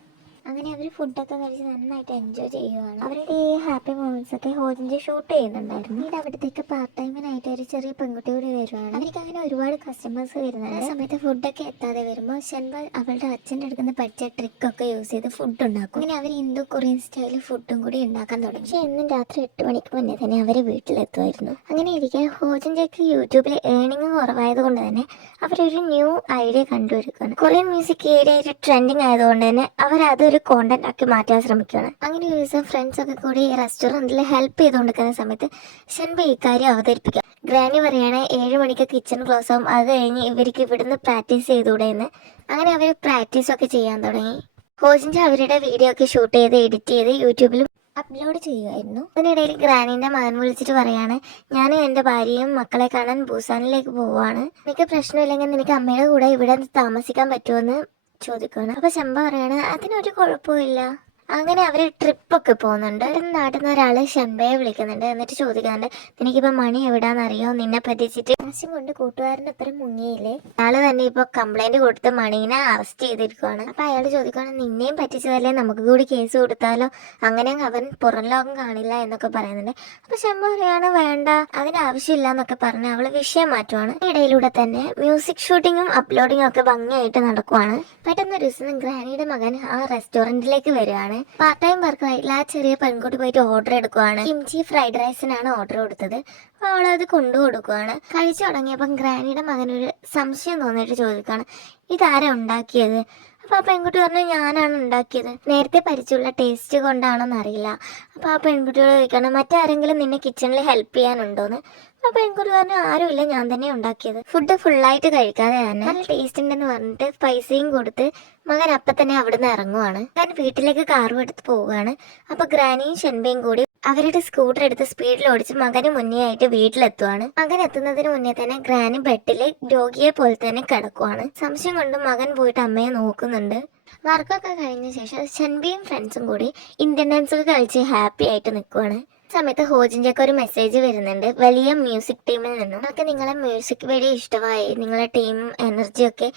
അങ്ങനെ അവർ ഫുഡൊക്കെ കഴിച്ച് നന്നായിട്ട് എൻജോയ് ചെയ്യുവാണ്. അവരുടെ ഈ ഹാപ്പി മൊമെന്റ്സ് ഒക്കെ ഹോജുൻജ ഷൂട്ട് ചെയ്യുന്നുണ്ടായിരുന്നു. പിന്നീട് അവിടത്തേക്ക് പാർട്ട് ടൈമിനായിട്ട് ഒരു ചെറിയ പെൺകുട്ടി കൂടി വരുവാണ്. അവർക്ക് അങ്ങനെ ഒരുപാട് കസ്റ്റമേഴ്സ് വരുന്നുണ്ട്. ആ സമയത്ത് ഫുഡൊക്കെ എത്താതെ വരുമ്പോൾ ഷെൻബ അവളുടെ അച്ഛൻ്റെ അടുക്കുന്ന പഠിച്ച ട്രിക്കൊക്കെ യൂസ് ചെയ്ത് ഫുഡ് ഉണ്ടാക്കും. അങ്ങനെ അവർ ഇന്തോ കൊറിയൻ സ്റ്റൈലിൽ ഫുഡും കൂടി ഉണ്ടാക്കാൻ തുടങ്ങി. പക്ഷേ എന്നും രാത്രി 8 മണിക്ക് മുന്നേ തന്നെ അവർ വീട്ടിലെത്തുമായിരുന്നു. അങ്ങനെ ഇരിക്കെ ഹോജുൻജയ്ക്ക് യൂട്യൂബിൽ ഏണിങ് കുറവായത് കൊണ്ട് തന്നെ അവരൊരു ന്യൂ ഐഡിയ കണ്ടുപിടിക്കുകയാണ്. കൊറിയൻ മ്യൂസിക് ഏരിയ ട്രെൻഡിങ് ആയതുകൊണ്ട് തന്നെ അവർ ഒരു കോണ്ടന്റ് ആക്കി മാറ്റാൻ ശ്രമിക്കുകയാണ്. അങ്ങനെ ഒരു ദിവസം ഫ്രണ്ട്സ് ഒക്കെ കൂടി റെസ്റ്റോറൻറ്റിൽ ഹെൽപ്പ് ചെയ്തുകൊണ്ടിരിക്കുന്ന സമയത്ത് ഷെൻബ ഈ കാര്യം അവതരിപ്പിക്കുക. ഗ്രാനി പറയാണ് 7 മണിക്ക് കിച്ചൺ ക്ലോസ് ആവും, അത് കഴിഞ്ഞ് ഇവർക്ക് ഇവിടുന്ന് പ്രാക്ടീസ് ചെയ്തുകൂടെ എന്ന്. അങ്ങനെ അവർ പ്രാക്ടീസൊക്കെ ചെയ്യാൻ തുടങ്ങി. ഹോജുൻജ അവരുടെ വീഡിയോ ഒക്കെ ഷൂട്ട് ചെയ്ത് എഡിറ്റ് ചെയ്ത് യൂട്യൂബിലും അപ്ലോഡ് ചെയ്യുമായിരുന്നു. അതിനിടയിൽ ഗ്രാനീൻ്റെ മകൻ വിളിച്ചിട്ട് പറയാണ് ഞാനും എൻ്റെ ഭാര്യയും മക്കളെ കാണാൻ ബൂസാനിലേക്ക് പോവുകയാണ്, എനിക്ക് പ്രശ്നമില്ലെങ്കിൽ നിനക്ക് അമ്മയുടെ കൂടെ ഇവിടെ താമസിക്കാൻ പറ്റുമെന്ന് ചോദിക്കുകയാണ്. അപ്പോൾ ഷെൻബ പറയാണ് അതിനൊരു കുഴപ്പമില്ല. അങ്ങനെ അവർ ട്രിപ്പൊക്കെ പോകുന്നുണ്ട്. നാട്ടിൽ നിന്ന് ഒരാൾ ഷെൻബയെ വിളിക്കുന്നുണ്ട്. എന്നിട്ട് ചോദിക്കുന്നുണ്ട് നിനക്കിപ്പോൾ മണി എവിടാന്നറിയോ, നിന്നെ പറ്റിച്ചിട്ട് കാശും കൊണ്ട് കൂട്ടുകാരൻ്റെ ഒപ്പം മുങ്ങിയില്ലേ? ആള് തന്നെ ഇപ്പോൾ കംപ്ലൈൻറ്റ് കൊടുത്ത് മണീനെ അറസ്റ്റ് ചെയ്തിരിക്കുകയാണ്. അപ്പോൾ അയാൾ ചോദിക്കുകയാണ് നിന്നെയും പറ്റിച്ചതല്ലേ, നമുക്ക് കൂടി കേസ് കൊടുത്താലോ, അങ്ങനെ അവൻ പുറം ലോകം കാണില്ല എന്നൊക്കെ പറയുന്നുണ്ട്. അപ്പോൾ ഷെൻബ പറയാണ് വേണ്ട, അതിനാവശ്യമില്ല എന്നൊക്കെ പറഞ്ഞ് അവൾ വിഷയം മാറ്റുവാണ്. ഇടയിലൂടെ തന്നെ മ്യൂസിക് ഷൂട്ടിങ്ങും അപ്ലോഡിങ്ങും ഒക്കെ ഭംഗിയായിട്ട് നടക്കുവാണ്. പെട്ടെന്ന് ഒരു ദിവസം ഗ്രാനിയുടെ മകൻ ആ റെസ്റ്റോറൻറ്റിലേക്ക് വരികയാണ്. പാർട്ട് ടൈം വർക്കായിട്ടുള്ള ആ ചെറിയ പെൺകുട്ടി പോയിട്ട് ഓർഡർ എടുക്കുവാണ്. കിംചി ഫ്രൈഡ് റൈസിനാണ് ഓർഡർ കൊടുത്തത്. അപ്പോൾ അവളത് കൊണ്ടു കൊടുക്കുവാണ്. കഴിച്ചു തുടങ്ങിയപ്പം ഗ്രാനിയുടെ മകനൊരു സംശയം തോന്നിയിട്ട് ചോദിക്കുകയാണ് ഇതാരാ ഉണ്ടാക്കിയത്? അപ്പോൾ ആ പെൺകുട്ടി പറഞ്ഞു ഞാനാണ് ഉണ്ടാക്കിയത്, നേരത്തെ പരിചയമുള്ള ടേസ്റ്റ് കൊണ്ടാണോന്ന് അറിയില്ല. അപ്പോൾ ആ പെൺകുട്ടിയോട് ചോദിക്കുകയാണ് മറ്റാരെങ്കിലും നിന്നെ കിച്ചണിൽ ഹെൽപ്പ് ചെയ്യാനുണ്ടോന്ന്? അപ്പൊ എനിക്കൊരു പറഞ്ഞു ആരുമില്ല, ഞാൻ തന്നെ ഉണ്ടാക്കിയത്. ഫുഡ് ഫുള്ളായിട്ട് കഴിക്കാതെ തന്നെ നല്ല ടേസ്റ്റ് ഉണ്ടെന്ന് പറഞ്ഞിട്ട് പൈസയും കൊടുത്ത് മകൻ അപ്പൊ തന്നെ അവിടുന്ന് ഇറങ്ങുവാണ്. കാരണം വീട്ടിലേക്ക് കാറും എടുത്ത് പോവുകയാണ്. അപ്പൊ ഗ്രാനിയും ഷെൻബയും കൂടി അവരുടെ സ്കൂട്ടർ എടുത്ത് സ്പീഡിൽ ഓടിച്ച് മകന് മുന്നേ ആയിട്ട് വീട്ടിലെത്തുവാണ്. മകൻ എത്തുന്നതിന് മുന്നേ തന്നെ ഗ്രാനി ബെഡില് രോഗിയെ പോലെ തന്നെ കിടക്കുവാണ്. സംശയം കൊണ്ട് മകൻ പോയിട്ട് അമ്മയെ നോക്കുന്നുണ്ട്. വർക്കൊക്കെ കഴിഞ്ഞ ശേഷം ഷെൻബിയും ഫ്രണ്ട്സും കൂടി ഇന്ത്യൻ ഡാൻസ് ഒക്കെ കളിച്ച് ഹാപ്പി ആയിട്ട് നിൽക്കുവാണ്. സമയത്ത് ഹോജിൻ്റെയൊക്കെ ഒരു മെസ്സേജ് വരുന്നുണ്ട് വലിയ മ്യൂസിക് ടീമിൽ നിന്നും. നമുക്ക് നിങ്ങളെ മ്യൂസിക് വലിയ ഇഷ്ടമായി, നിങ്ങളെ ടീം എനർജി ഒക്കെ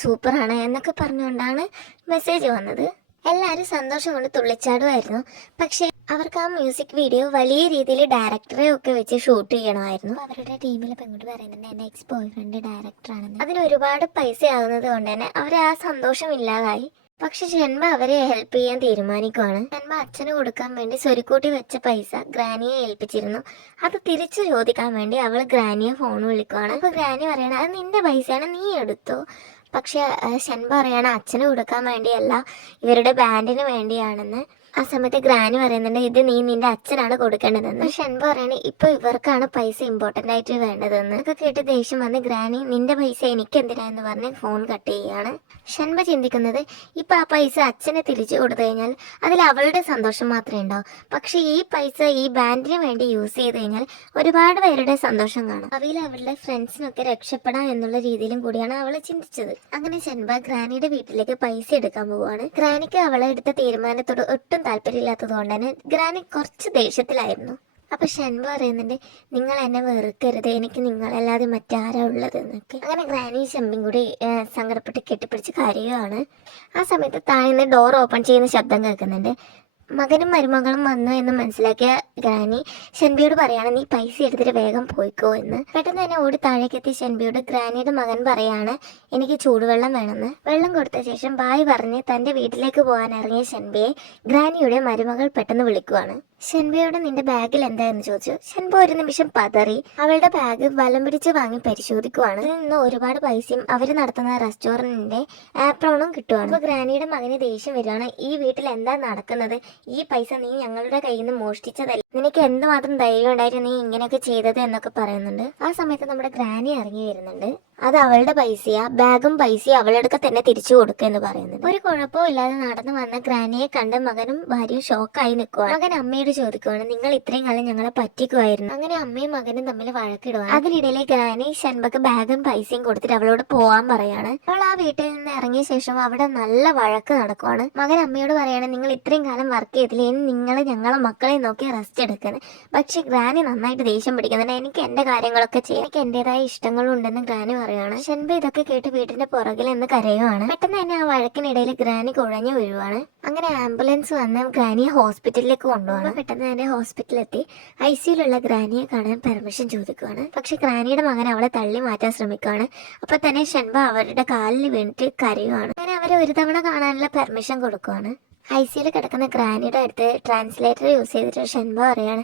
സൂപ്പറാണ് എന്നൊക്കെ പറഞ്ഞുകൊണ്ടാണ് മെസ്സേജ് വന്നത്. എല്ലാവരും സന്തോഷം കൊണ്ട് തുള്ളിച്ചാടുമായിരുന്നു. പക്ഷെ അവർക്ക് ആ മ്യൂസിക് വീഡിയോ വലിയ രീതിയിൽ ഡയറക്ടറെ ഒക്കെ വെച്ച് ഷൂട്ട് ചെയ്യണമായിരുന്നു. അവരുടെ ടീമിലെ പെൺകുട്ടി പറയുന്നുണ്ട് എൻ്റെ എക്സ് ബോയ് ഫ്രണ്ട് ഡയറക്ടറാണെന്ന്. അതിന് ഒരുപാട് പൈസ ആകുന്നത് കൊണ്ട് തന്നെ അവർ ആ സന്തോഷം ഇല്ലാതായി. പക്ഷെ ഷെൻബ അവരെ ഹെൽപ്പ് ചെയ്യാൻ തീരുമാനിക്കുവാണ്. ഷെൻബ അച്ഛന് കൊടുക്കാൻ വേണ്ടി സ്വരുക്കൂട്ടി വെച്ച പൈസ ഗ്രാനിയെ ഏൽപ്പിച്ചിരുന്നു. അത് തിരിച്ചു ചോദിക്കാൻ വേണ്ടി അവൾ ഗ്രാനിയെ ഫോൺ വിളിക്കുവാണ്. അപ്പൊ ഗ്രാനി പറയണ അത് നിന്റെ പൈസയാണ്, നീ എടുത്തോ. പക്ഷെ ഷെൻബ പറയാണ് അച്ഛന് കൊടുക്കാൻ വേണ്ടിയല്ല, ഇവരുടെ ബാൻഡിന് വേണ്ടിയാണെന്ന്. ആ സമയത്ത് ഗ്രാനി പറയുന്നുണ്ട് ഇത് നീ നിന്റെ അച്ഛനാണ് കൊടുക്കേണ്ടതെന്ന്. ഷെൻബ പറയണേ ഇപ്പൊ ഇവർക്കാണ് പൈസ ഇമ്പോർട്ടന്റ് ആയിട്ട് വേണ്ടതെന്ന്. ഒക്കെ കേട്ട് ദേഷ്യം വന്ന് ഗ്രാനി നിന്റെ പൈസ എനിക്ക് എന്തിനാ എന്ന് പറഞ്ഞ് ഫോൺ കട്ട് ചെയ്യാണ്. ഷെൻബ ചിന്തിക്കുന്നത് ഇപ്പൊ ആ പൈസ അച്ഛനെ തിരിച്ചു കൊടുത്തു കഴിഞ്ഞാൽ അതിൽ അവളുടെ സന്തോഷം മാത്രമേ ഉണ്ടാവും. പക്ഷെ ഈ പൈസ ഈ ബാൻഡിന് വേണ്ടി യൂസ് ചെയ്ത് കഴിഞ്ഞാൽ ഒരുപാട് പേരുടെ സന്തോഷം കാണും. അവയിൽ അവളുടെ ഫ്രണ്ട്സിനൊക്കെ രക്ഷപ്പെടാം എന്നുള്ള രീതിയിലും കൂടിയാണ് അവൾ ചിന്തിച്ചത്. അങ്ങനെ ഷെൻബ ഗ്രാനിയുടെ വീട്ടിലേക്ക് പൈസ എടുക്കാൻ പോവുകയാണ്. ഗ്രാനിക്ക് അവളെ എടുത്ത തീരുമാനത്തോട് ഒട്ടും താല്പര്യമില്ലാത്തത് കൊണ്ട് തന്നെ ഗ്രാനി കുറച്ച് ദേഷ്യത്തിലായിരുന്നു. അപ്പൊ ഷെൻബ പറയുന്നുണ്ട് നിങ്ങൾ എന്നെ വെറുക്കരുത്, എനിക്ക് നിങ്ങളല്ലാതെ മറ്റാരാ ഉള്ളത് എന്നൊക്കെ. അങ്ങനെ ഗ്രാനി ഷെൻബയും കൂടി സങ്കടപ്പെട്ട് കെട്ടിപ്പിടിച്ച് കരയുകയാണ്. ആ സമയത്ത് താഴെ ഡോർ ഓപ്പൺ ചെയ്യുന്ന ശബ്ദം കേൾക്കുന്നുണ്ട്. മകനും മരുമകളും വന്നു എന്ന് മനസ്സിലാക്കിയ ഗ്രാനി ഷെൻബിയോട് പറയാണ് നീ പൈസ എടുത്തിട്ട് വേഗം പോയിക്കോ എന്ന്. പെട്ടെന്ന് തന്നെ ഓടി താഴേക്ക് എത്തിയ ഷെൻബിയോട് ഗ്രാനിയുടെ മകൻ പറയാണ് എനിക്ക് ചൂടുവെള്ളം വേണമെന്ന്. വെള്ളം കൊടുത്ത ശേഷം ബായ് പറഞ്ഞ് തന്റെ വീട്ടിലേക്ക് പോകാൻ ഇറങ്ങിയ ഷെൻബിയെ ഗ്രാനിയുടെ മരുമകൾ പെട്ടെന്ന് വിളിക്കുവാണ്. ഷെൻബയോട് നിന്റെ ബാഗിൽ എന്താ എന്ന് ചോദിച്ചു. ഷെൻബ ഒരു നിമിഷം പതറി അവളുടെ ബാഗ് വലം പിടിച്ച് വാങ്ങി പരിശോധിക്കുവാണ്. അതിൽ നിന്ന് ഒരുപാട് പൈസയും അവർ നടത്തുന്ന റെസ്റ്റോറന്റിന്റെ ആപ്രോണും കിട്ടുവാണ്. അപ്പൊ ഗ്രാനിയുടെ മകന് ദേഷ്യം വരികയാണ്. ഈ വീട്ടിൽ എന്താ നടക്കുന്നത്, ഈ പൈസ നീ ഞങ്ങളുടെ കയ്യിൽ നിന്ന് മോഷ്ടിച്ചതല്ല, നിനക്ക് എന്തുമാത്രം ധൈര്യം ഉണ്ടായിട്ട് നീ ഇങ്ങനെയൊക്കെ ചെയ്തത് എന്നൊക്കെ പറയുന്നുണ്ട്. ആ സമയത്ത് നമ്മുടെ ഗ്രാനി ഇറങ്ങി വരുന്നുണ്ട്. അത് അവളുടെ പൈസയാ, ബാഗും പൈസയും അവളുടെ തന്നെ തിരിച്ചു കൊടുക്കുക എന്ന് പറയുന്നുണ്ട്. ഒരു കുഴപ്പവും ഇല്ലാതെ നടന്നു വന്ന ഗ്രാനിയെ കണ്ട് മകനും ഭാര്യയും ഷോക്കായി നിൽക്കുവാണ്. മകൻ അമ്മയോട് ചോദിക്കുവാണ് നിങ്ങൾ ഇത്രയും കാലം ഞങ്ങളെ പറ്റിക്കുമായിരുന്നു. അങ്ങനെ അമ്മയും മകനും തമ്മിൽ വഴക്കിടുവാണ്. അതിനിടയിലെ ഗ്രാനി ഷെൻബക്ക് ബാഗും പൈസയും കൊടുത്തിട്ട് അവളോട് പോവാൻ പറയാണ്. അവൾ ആ വീട്ടിൽ നിന്ന് ഇറങ്ങിയ ശേഷം അവിടെ നല്ല വഴക്ക് നടക്കുവാണ്. മകൻ അമ്മയോട് പറയാണ് നിങ്ങൾ ഇത്രയും കാലം വർക്ക് ചെയ്തില്ലേ, ഇനി നിങ്ങൾ ഞങ്ങളെ മക്കളെ നോക്കി റെസ്റ്റ് എടുക്കുന്നത്. പക്ഷെ ഗ്രാനി നന്നായിട്ട് ദേഷ്യം പിടിക്കുന്നുണ്ട്. എനിക്ക് എന്റെ കാര്യങ്ങളൊക്കെ ചെയ്യാൻ എനിക്ക് എന്റേതായ ഇഷ്ടങ്ങളും ഉണ്ടെന്ന് ഗ്രാനി പറയാണ്. ഷെൻബ ഇതൊക്കെ കേട്ട് വീട്ടിന്റെ പുറകിൽ നിന്ന് കരയുവാണ്. പെട്ടെന്ന് തന്നെ ആ വഴക്കിനിടയിൽ ഗ്രാനി കുഴഞ്ഞു വീഴുവാണ്. അങ്ങനെ ആംബുലൻസ് വന്ന് ഗ്രാനിയെ ഹോസ്പിറ്റലിലേക്ക് കൊണ്ടുപോകണം. പെട്ടെന്ന് തന്നെ ഹോസ്പിറ്റലിലെത്തി ഐസിയിലുള്ള ഗ്രാനിയെ കാണാൻ പെർമിഷൻ ചോദിക്കുവാണ്. പക്ഷെ ഗ്രാനിയുടെ മകൻ അവളെ തള്ളി മാറ്റാൻ ശ്രമിക്കുകയാണ്. അപ്പൊ തന്നെ ഷെൻബ അവരുടെ കാലിൽ വീണിട്ട് കരയുവാണ്. അങ്ങനെ അവരെ ഒരു തവണ കാണാനുള്ള പെർമിഷൻ കൊടുക്കുവാണ്. ഐസിയിൽ കിടക്കുന്ന ഗ്രാനിയുടെ അടുത്ത് ട്രാൻസ്ലേറ്റർ യൂസ് ചെയ്തിട്ട് ഷെൻബ പറയാണ്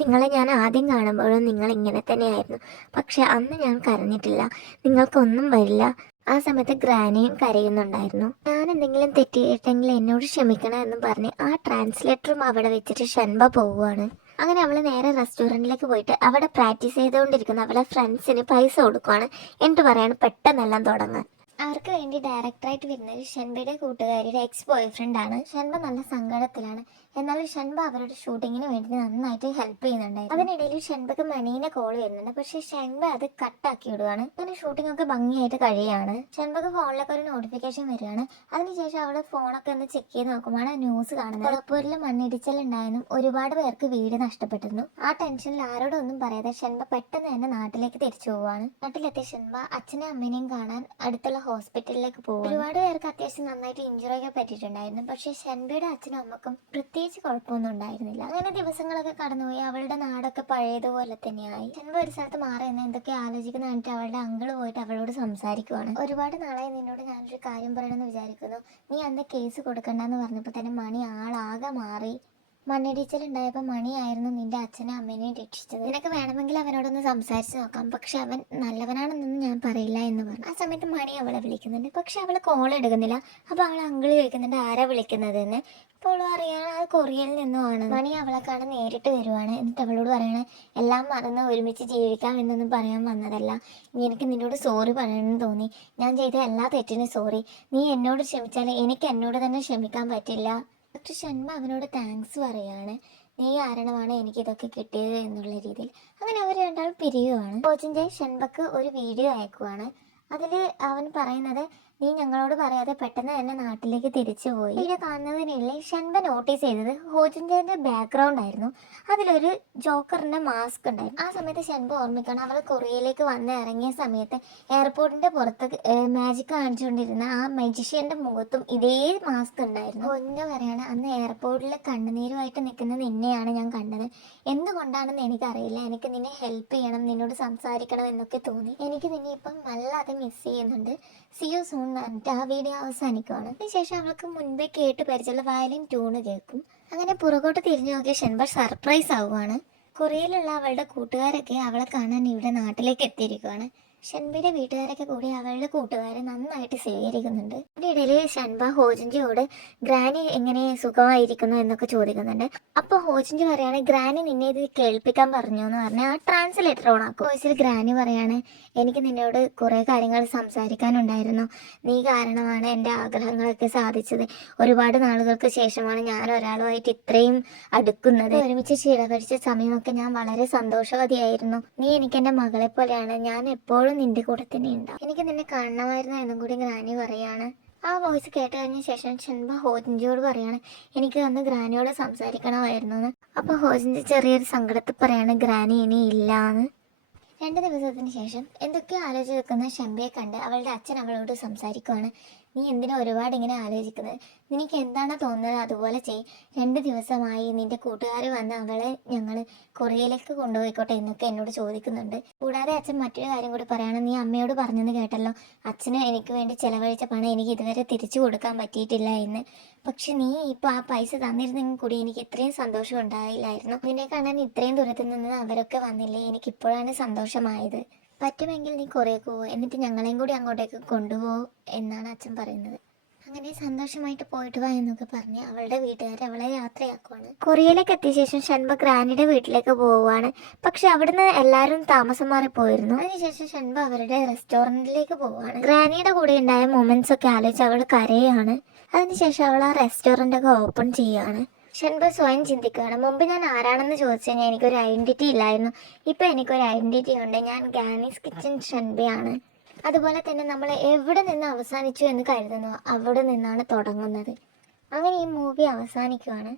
നിങ്ങളെ ഞാൻ ആദ്യം കാണുമ്പോഴും നിങ്ങൾ ഇങ്ങനെ തന്നെയായിരുന്നു, പക്ഷെ അന്ന് ഞാൻ കരഞ്ഞിട്ടില്ല, നിങ്ങൾക്കൊന്നും വരില്ല. ആ സമയത്ത് ഗ്രാനിയും കരയുന്നുണ്ടായിരുന്നു. ഞാൻ എന്തെങ്കിലും തെറ്റിയിട്ടെങ്കിൽ എന്നോട് ക്ഷമിക്കണം എന്ന് പറഞ്ഞ് ആ ട്രാൻസ്ലേറ്ററും അവിടെ വെച്ചിട്ട് ഷെൻബ പോവുകയാണ്. അങ്ങനെ അവൾ നേരെ റെസ്റ്റോറൻറ്റിലേക്ക് പോയിട്ട് അവിടെ പ്രാക്ടീസ് ചെയ്തുകൊണ്ടിരിക്കുന്ന അവളെ ഫ്രണ്ട്സിന് പൈസ കൊടുക്കുവാണ്. എന്നിട്ട് പറയാണ് പെട്ടെന്നെല്ലാം തുടങ്ങാൻ. അവർക്ക് വേണ്ടി ഡയറക്ടറായിട്ട് വരുന്നത് ഷെൻബയുടെ കൂട്ടുകാരിയുടെ എക്സ് ബോയ് ഫ്രണ്ട് ആണ്. ഷെൻബ നല്ല സങ്കടത്തിലാണ്. എന്നാലും ഷെൻബ അവരുടെ ഷൂട്ടിങ്ങിന് വേണ്ടി നന്നായിട്ട് ഹെൽപ്പ് ചെയ്യുന്നുണ്ടായിരുന്നു. അതിനിടയിൽ ഷെൻബക്ക് മണീനെ കോൾ വരുന്നുണ്ട്. പക്ഷെ ഷെൻബ അത് കട്ടാക്കി വിടുവാണ്. അങ്ങനെ ഷൂട്ടിംഗ് ഒക്കെ ഭംഗിയായിട്ട് കഴിയാണ്. ഷെൻബക്ക് ഫോണിലൊക്കെ ഒരു നോട്ടിഫിക്കേഷൻ വരികയാണ്. അതിനുശേഷം അവള് ഫോണൊക്കെ ഒന്ന് ചെക്ക് ചെയ്ത് നോക്കുമ്പോഴാണ് ന്യൂസ് കാണുന്നത്. കൊളപ്പൂരിൽ മണ്ണിടിച്ചിൽ ഉണ്ടായെന്നും ഒരുപാട് പേർക്ക് വീട് നഷ്ടപ്പെട്ടിരുന്നു. ആ ടെൻഷനിൽ ആരോടൊന്നും പറയാതെ ഷെൻബ പെട്ടെന്ന് തന്നെ നാട്ടിലേക്ക് തിരിച്ചു പോവാണ്. നാട്ടിലെത്തിയ ഷെൻബ അച്ഛനെയും അമ്മേനെയും കാണാൻ അടുത്തുള്ള ഹോസ്പിറ്റലിലേക്ക് പോകും. ഒരുപാട് പേർക്ക് അത്യാവശ്യം നന്നായിട്ട് ഇഞ്ചുറി ഒക്കെ പറ്റിയിട്ടുണ്ടായിരുന്നു. പക്ഷെ ഷെൻബയുടെ അച്ഛനും അമ്മക്കും പ്രത്യേകിച്ച് കുഴപ്പമൊന്നും ഉണ്ടായിരുന്നില്ല. അങ്ങനെ ദിവസങ്ങളൊക്കെ കടന്നുപോയി. അവളുടെ നാടൊക്കെ പഴയതുപോലെ തന്നെയായി. ഷെൻബ ഒരു സ്ഥലത്ത് മാറി എന്ന് എന്തൊക്കെ ആലോചിക്കുന്ന കണ്ടിട്ട് അവളുടെ അങ്കിള് പോയിട്ട് അവളോട് സംസാരിക്കുവാണ്. ഒരുപാട് നാളായി നിന്നോട് ഞാനൊരു കാര്യം പറയണമെന്ന് വിചാരിക്കുന്നു. നീ അന്ന് കേസ് കൊടുക്കണ്ടെന്ന് പറഞ്ഞപ്പോൾ തന്നെ മണി ആളാകെ മാറി. മണ്ണിടിച്ചിലുണ്ടായപ്പോൾ മണിയായിരുന്നു നിന്റെ അച്ഛനും അമ്മേനെയും രക്ഷിച്ചത്. നിനക്ക് വേണമെങ്കിൽ അവനോടൊന്ന് സംസാരിച്ച് നോക്കാം, പക്ഷെ അവൻ നല്ലവനാണെന്നൊന്നും ഞാൻ പറയില്ല എന്ന് പറഞ്ഞു. ആ സമയത്ത് മണി അവളെ വിളിക്കുന്നുണ്ട്, പക്ഷെ അവൾ കോൾ എടുക്കുന്നില്ല. അപ്പോൾ അവൾ അങ്കിള് ചോദിക്കുന്നുണ്ട് ആരാ വിളിക്കുന്നതെന്ന്. അപ്പോൾ അവൾ അറിയാണ് അത് കൊറിയയിൽ നിന്നുമാണ്. മണി അവളെ കാണാൻ നേരിട്ട് വരുവാണ്. എന്നിട്ട് അവളോട് പറയണേ എല്ലാം മറന്ന് ഒരുമിച്ച് ജീവിക്കാം എന്നൊന്നും പറയാൻ വന്നതല്ല, എനിക്ക് നിന്നോട് സോറി പറയണമെന്ന് തോന്നി. ഞാൻ ചെയ്ത എല്ലാ തെറ്റിനും സോറി. നീ എന്നോട് ക്ഷമിച്ചാൽ എനിക്ക് എന്നോട് തന്നെ ക്ഷമിക്കാൻ പറ്റില്ല. ഡോക്ടർ ഷൺമ അവനോട് താങ്ക്സ് പറയാണ്. നീ കാരണമാണ് എനിക്കിതൊക്കെ കിട്ടിയത് എന്നുള്ള രീതിയിൽ. അങ്ങനെ അവർ രണ്ടാളും പിരിയുവാണ്. കോച്ചിൻ്റെ ഷൺബക്ക് ഒരു വീഡിയോ അയക്കുവാണ്. അതിൽ അവൻ പറയുന്നത് നീ ഞങ്ങളോട് പറയാതെ പെട്ടെന്ന് തന്നെ നാട്ടിലേക്ക് തിരിച്ചു പോയി. വീഡിയോ കാണുന്നതിനുള്ളിൽ ഷൺബ നോട്ടീസ് ചെയ്തത് ഹോജിൻ്റെ ബാക്ക്ഗ്രൗണ്ട് ആയിരുന്നു. അതിലൊരു ജോക്കറിൻ്റെ മാസ്ക് ഉണ്ടായിരുന്നു. ആ സമയത്ത് ഷൺബ ഓർമ്മിക്കണം അവൾ കൊറിയയിലേക്ക് വന്ന് ഇറങ്ങിയ സമയത്ത് എയർപോർട്ടിൻ്റെ പുറത്ത് മാജിക് കാണിച്ചുകൊണ്ടിരുന്ന ആ മജീഷ്യൻ്റെ മുഖത്തും ഇതേ മാസ്ക് ഉണ്ടായിരുന്നു. ഹോജിൻ്റെ പറയാണ് അന്ന് എയർപോർട്ടിൽ കണ്ണുനീരുമായിട്ട് നിൽക്കുന്ന നിന്നെയാണ് ഞാൻ കണ്ടത്. എന്തുകൊണ്ടാണെന്ന് എനിക്കറിയില്ല. എനിക്ക് നിന്നെ ഹെൽപ്പ് ചെയ്യണം, നിന്നോട് സംസാരിക്കണം എന്നൊക്കെ തോന്നി. എനിക്ക് നിന്നെ ഇപ്പം വല്ലാതെ മിസ് ചെയ്യുന്നുണ്ട്. സി യു സൂൺ പറഞ്ഞിട്ട് ആ വീഡിയോ അവസാനിക്കുവാണ്. അതിനുശേഷം അവൾക്ക് മുൻപേ കേട്ട് പരിചയമുള്ള വയലിൻ ട്യൂണ് കേൾക്കും. അങ്ങനെ പുറകോട്ട് തിരിഞ്ഞു നോക്കിയ ഷൺബ സർപ്രൈസ് ആവുകയാണ്. കൊറിയയിലുള്ള അവളുടെ കൂട്ടുകാരൊക്കെ അവളെ കാണാൻ ഇവിടെ നാട്ടിലേക്ക് എത്തിയിരിക്കുകയാണ്. ഷൺബയുടെ വീട്ടുകാരൊക്കെ കൂടി അവളുടെ കൂട്ടുകാരെ നന്നായിട്ട് സ്വീകരിക്കുന്നുണ്ട്. അതിനിടയിൽ ഷൺബ ഹോജിൻജിയോട് ഗ്രാനി എങ്ങനെ സുഖമായിരിക്കുന്നു എന്നൊക്കെ ചോദിക്കുന്നുണ്ട്. അപ്പോൾ ഹോജിൻജി പറയാണ് ഗ്രാനി നിന്നെ ഇത് കേൾപ്പിക്കാൻ പറഞ്ഞു എന്ന് പറഞ്ഞാൽ ആ ട്രാൻസ്ലേറ്റർ ഓൺ ആക്കും. വോയിസിൽ ഗ്രാനി പറയാണ് എനിക്ക് നിന്നോട് കുറേ കാര്യങ്ങൾ സംസാരിക്കാനുണ്ടായിരുന്നു. നീ കാരണമാണ് എൻ്റെ ആഗ്രഹങ്ങളൊക്കെ സാധിച്ചത്. ഒരുപാട് നാളുകൾക്ക് ശേഷമാണ് ഞാൻ ഒരാളുമായിട്ട് ഇത്രയും അടുക്കുന്നത്. ഒരുമിച്ച് ചിലവഴിച്ച സമയമൊക്കെ ഞാൻ വളരെ സന്തോഷവതിയായിരുന്നു. നീ എനിക്ക് എൻ്റെ മകളെ പോലെയാണ്. ഞാൻ എപ്പോഴും നിന്റെ കൂടെ തന്നെ ഉണ്ടാവും. എനിക്ക് നിന്നെ കാണണമായിരുന്നു എന്നും കൂടി ഗ്രാനി പറയാണ്. ആ വോയിസ് കേട്ട് കഴിഞ്ഞ ശേഷം ഷൺബ ഹോജിൻജിയോട് പറയാണ് എനിക്ക് അന്ന് ഗ്രാനിയോട് സംസാരിക്കണമായിരുന്നു എന്ന്. അപ്പോൾ ഹോജിൻജി ചെറിയൊരു സങ്കടത്തിൽ പറയാണ് ഗ്രാനി ഇനി ഇല്ലാന്ന്. 2 ദിവസത്തിന് ശേഷം എന്തൊക്കെയോ ആലോചിച്ച് നിൽക്കുന്ന ഷൺബയെ കണ്ട് അവളുടെ അച്ഛൻ അവളോട് സംസാരിക്കുവാണ്. നീ എന്തിനാ ഒരുപാട് ഇങ്ങനെ ആലോചിക്കുന്നത്? നിനക്ക് എന്താണോ തോന്നുന്നത് അതുപോലെ ചെയ്. 2 ദിവസമായി നിന്റെ കൂട്ടുകാർ വന്ന് അവളെ ഞങ്ങൾ കൊറിയയിലേക്ക് കൊണ്ടുപോയിക്കോട്ടെ എന്നൊക്കെ എന്നോട് ചോദിക്കുന്നുണ്ട്. കൂടാതെ അച്ഛൻ മറ്റൊരു കാര്യം കൂടി പറയാണ്, നീ അമ്മയോട് പറഞ്ഞെന്ന് കേട്ടല്ലോ, അച്ഛന് എനിക്ക് വേണ്ടി ചെലവഴിച്ച പണം എനിക്ക് ഇതുവരെ തിരിച്ചു കൊടുക്കാൻ പറ്റിയിട്ടില്ല എന്ന്. പക്ഷെ നീ ഇപ്പോൾ ആ പൈസ തന്നിരുന്നെങ്കിൽ കൂടി എനിക്ക് ഇത്രയും സന്തോഷം ഉണ്ടായില്ലായിരുന്നു. നിന്നെ കാണാൻ ഇത്രയും ദൂരത്തിൽ നിന്ന് അവരൊക്കെ വന്നില്ലേ, എനിക്കിപ്പോഴാണ് സന്തോഷമായത്. പറ്റുമെങ്കിൽ നീ കുറേക്ക് പോകും, എന്നിട്ട് ഞങ്ങളെയും കൂടി അങ്ങോട്ടേക്ക് കൊണ്ടുപോകും എന്നാണ് അച്ഛൻ പറയുന്നത്. അങ്ങനെ സന്തോഷമായിട്ട് പോയിട്ട് വാ എന്നൊക്കെ പറഞ്ഞ് അവളുടെ വീട്ടുകാർ അവളെ യാത്രയാക്കുവാണ്. കൊറിയയിലേക്ക് എത്തിയ ശേഷം ഷൺബ ഗ്രാനിയുടെ വീട്ടിലേക്ക് പോവുകയാണ്. പക്ഷെ അവിടുന്ന് എല്ലാവരും താമസം മാറി പോയിരുന്നു. അതിനുശേഷം ഷൺബ അവരുടെ റെസ്റ്റോറൻറ്റിലേക്ക് പോവുകയാണ്. ഗ്രാനിയുടെ കൂടെ ഉണ്ടായ മൊമെന്റ്സ് ഒക്കെ ആലോചിച്ച് അവൾ കരയാണ്. അതിനുശേഷം അവൾ ആ റെസ്റ്റോറൻ്റ് ഒക്കെ ഓപ്പൺ ചെയ്യുകയാണ്. ഷൺബ സ്വയം ചിന്തിക്കുകയാണ്, മുമ്പ് ഞാൻ ആരാണെന്ന് ചോദിച്ചു കഴിഞ്ഞാൽ എനിക്കൊരു ഐഡൻറ്റിറ്റി ഇല്ലായിരുന്നു. ഇപ്പോൾ എനിക്കൊരു ഐഡൻറ്റിറ്റി ഉണ്ട്. ഞാൻ ഗ്രാനീസ് കിച്ചൺ ഷൺബയാണ്. അതുപോലെ തന്നെ നമ്മൾ എവിടെ നിന്ന് അവസാനിച്ചു എന്ന് കരുതുന്നു അവിടെ നിന്നാണ് തുടങ്ങുന്നത്. അങ്ങനെ ഈ മൂവി അവസാനിക്കുവാണ്.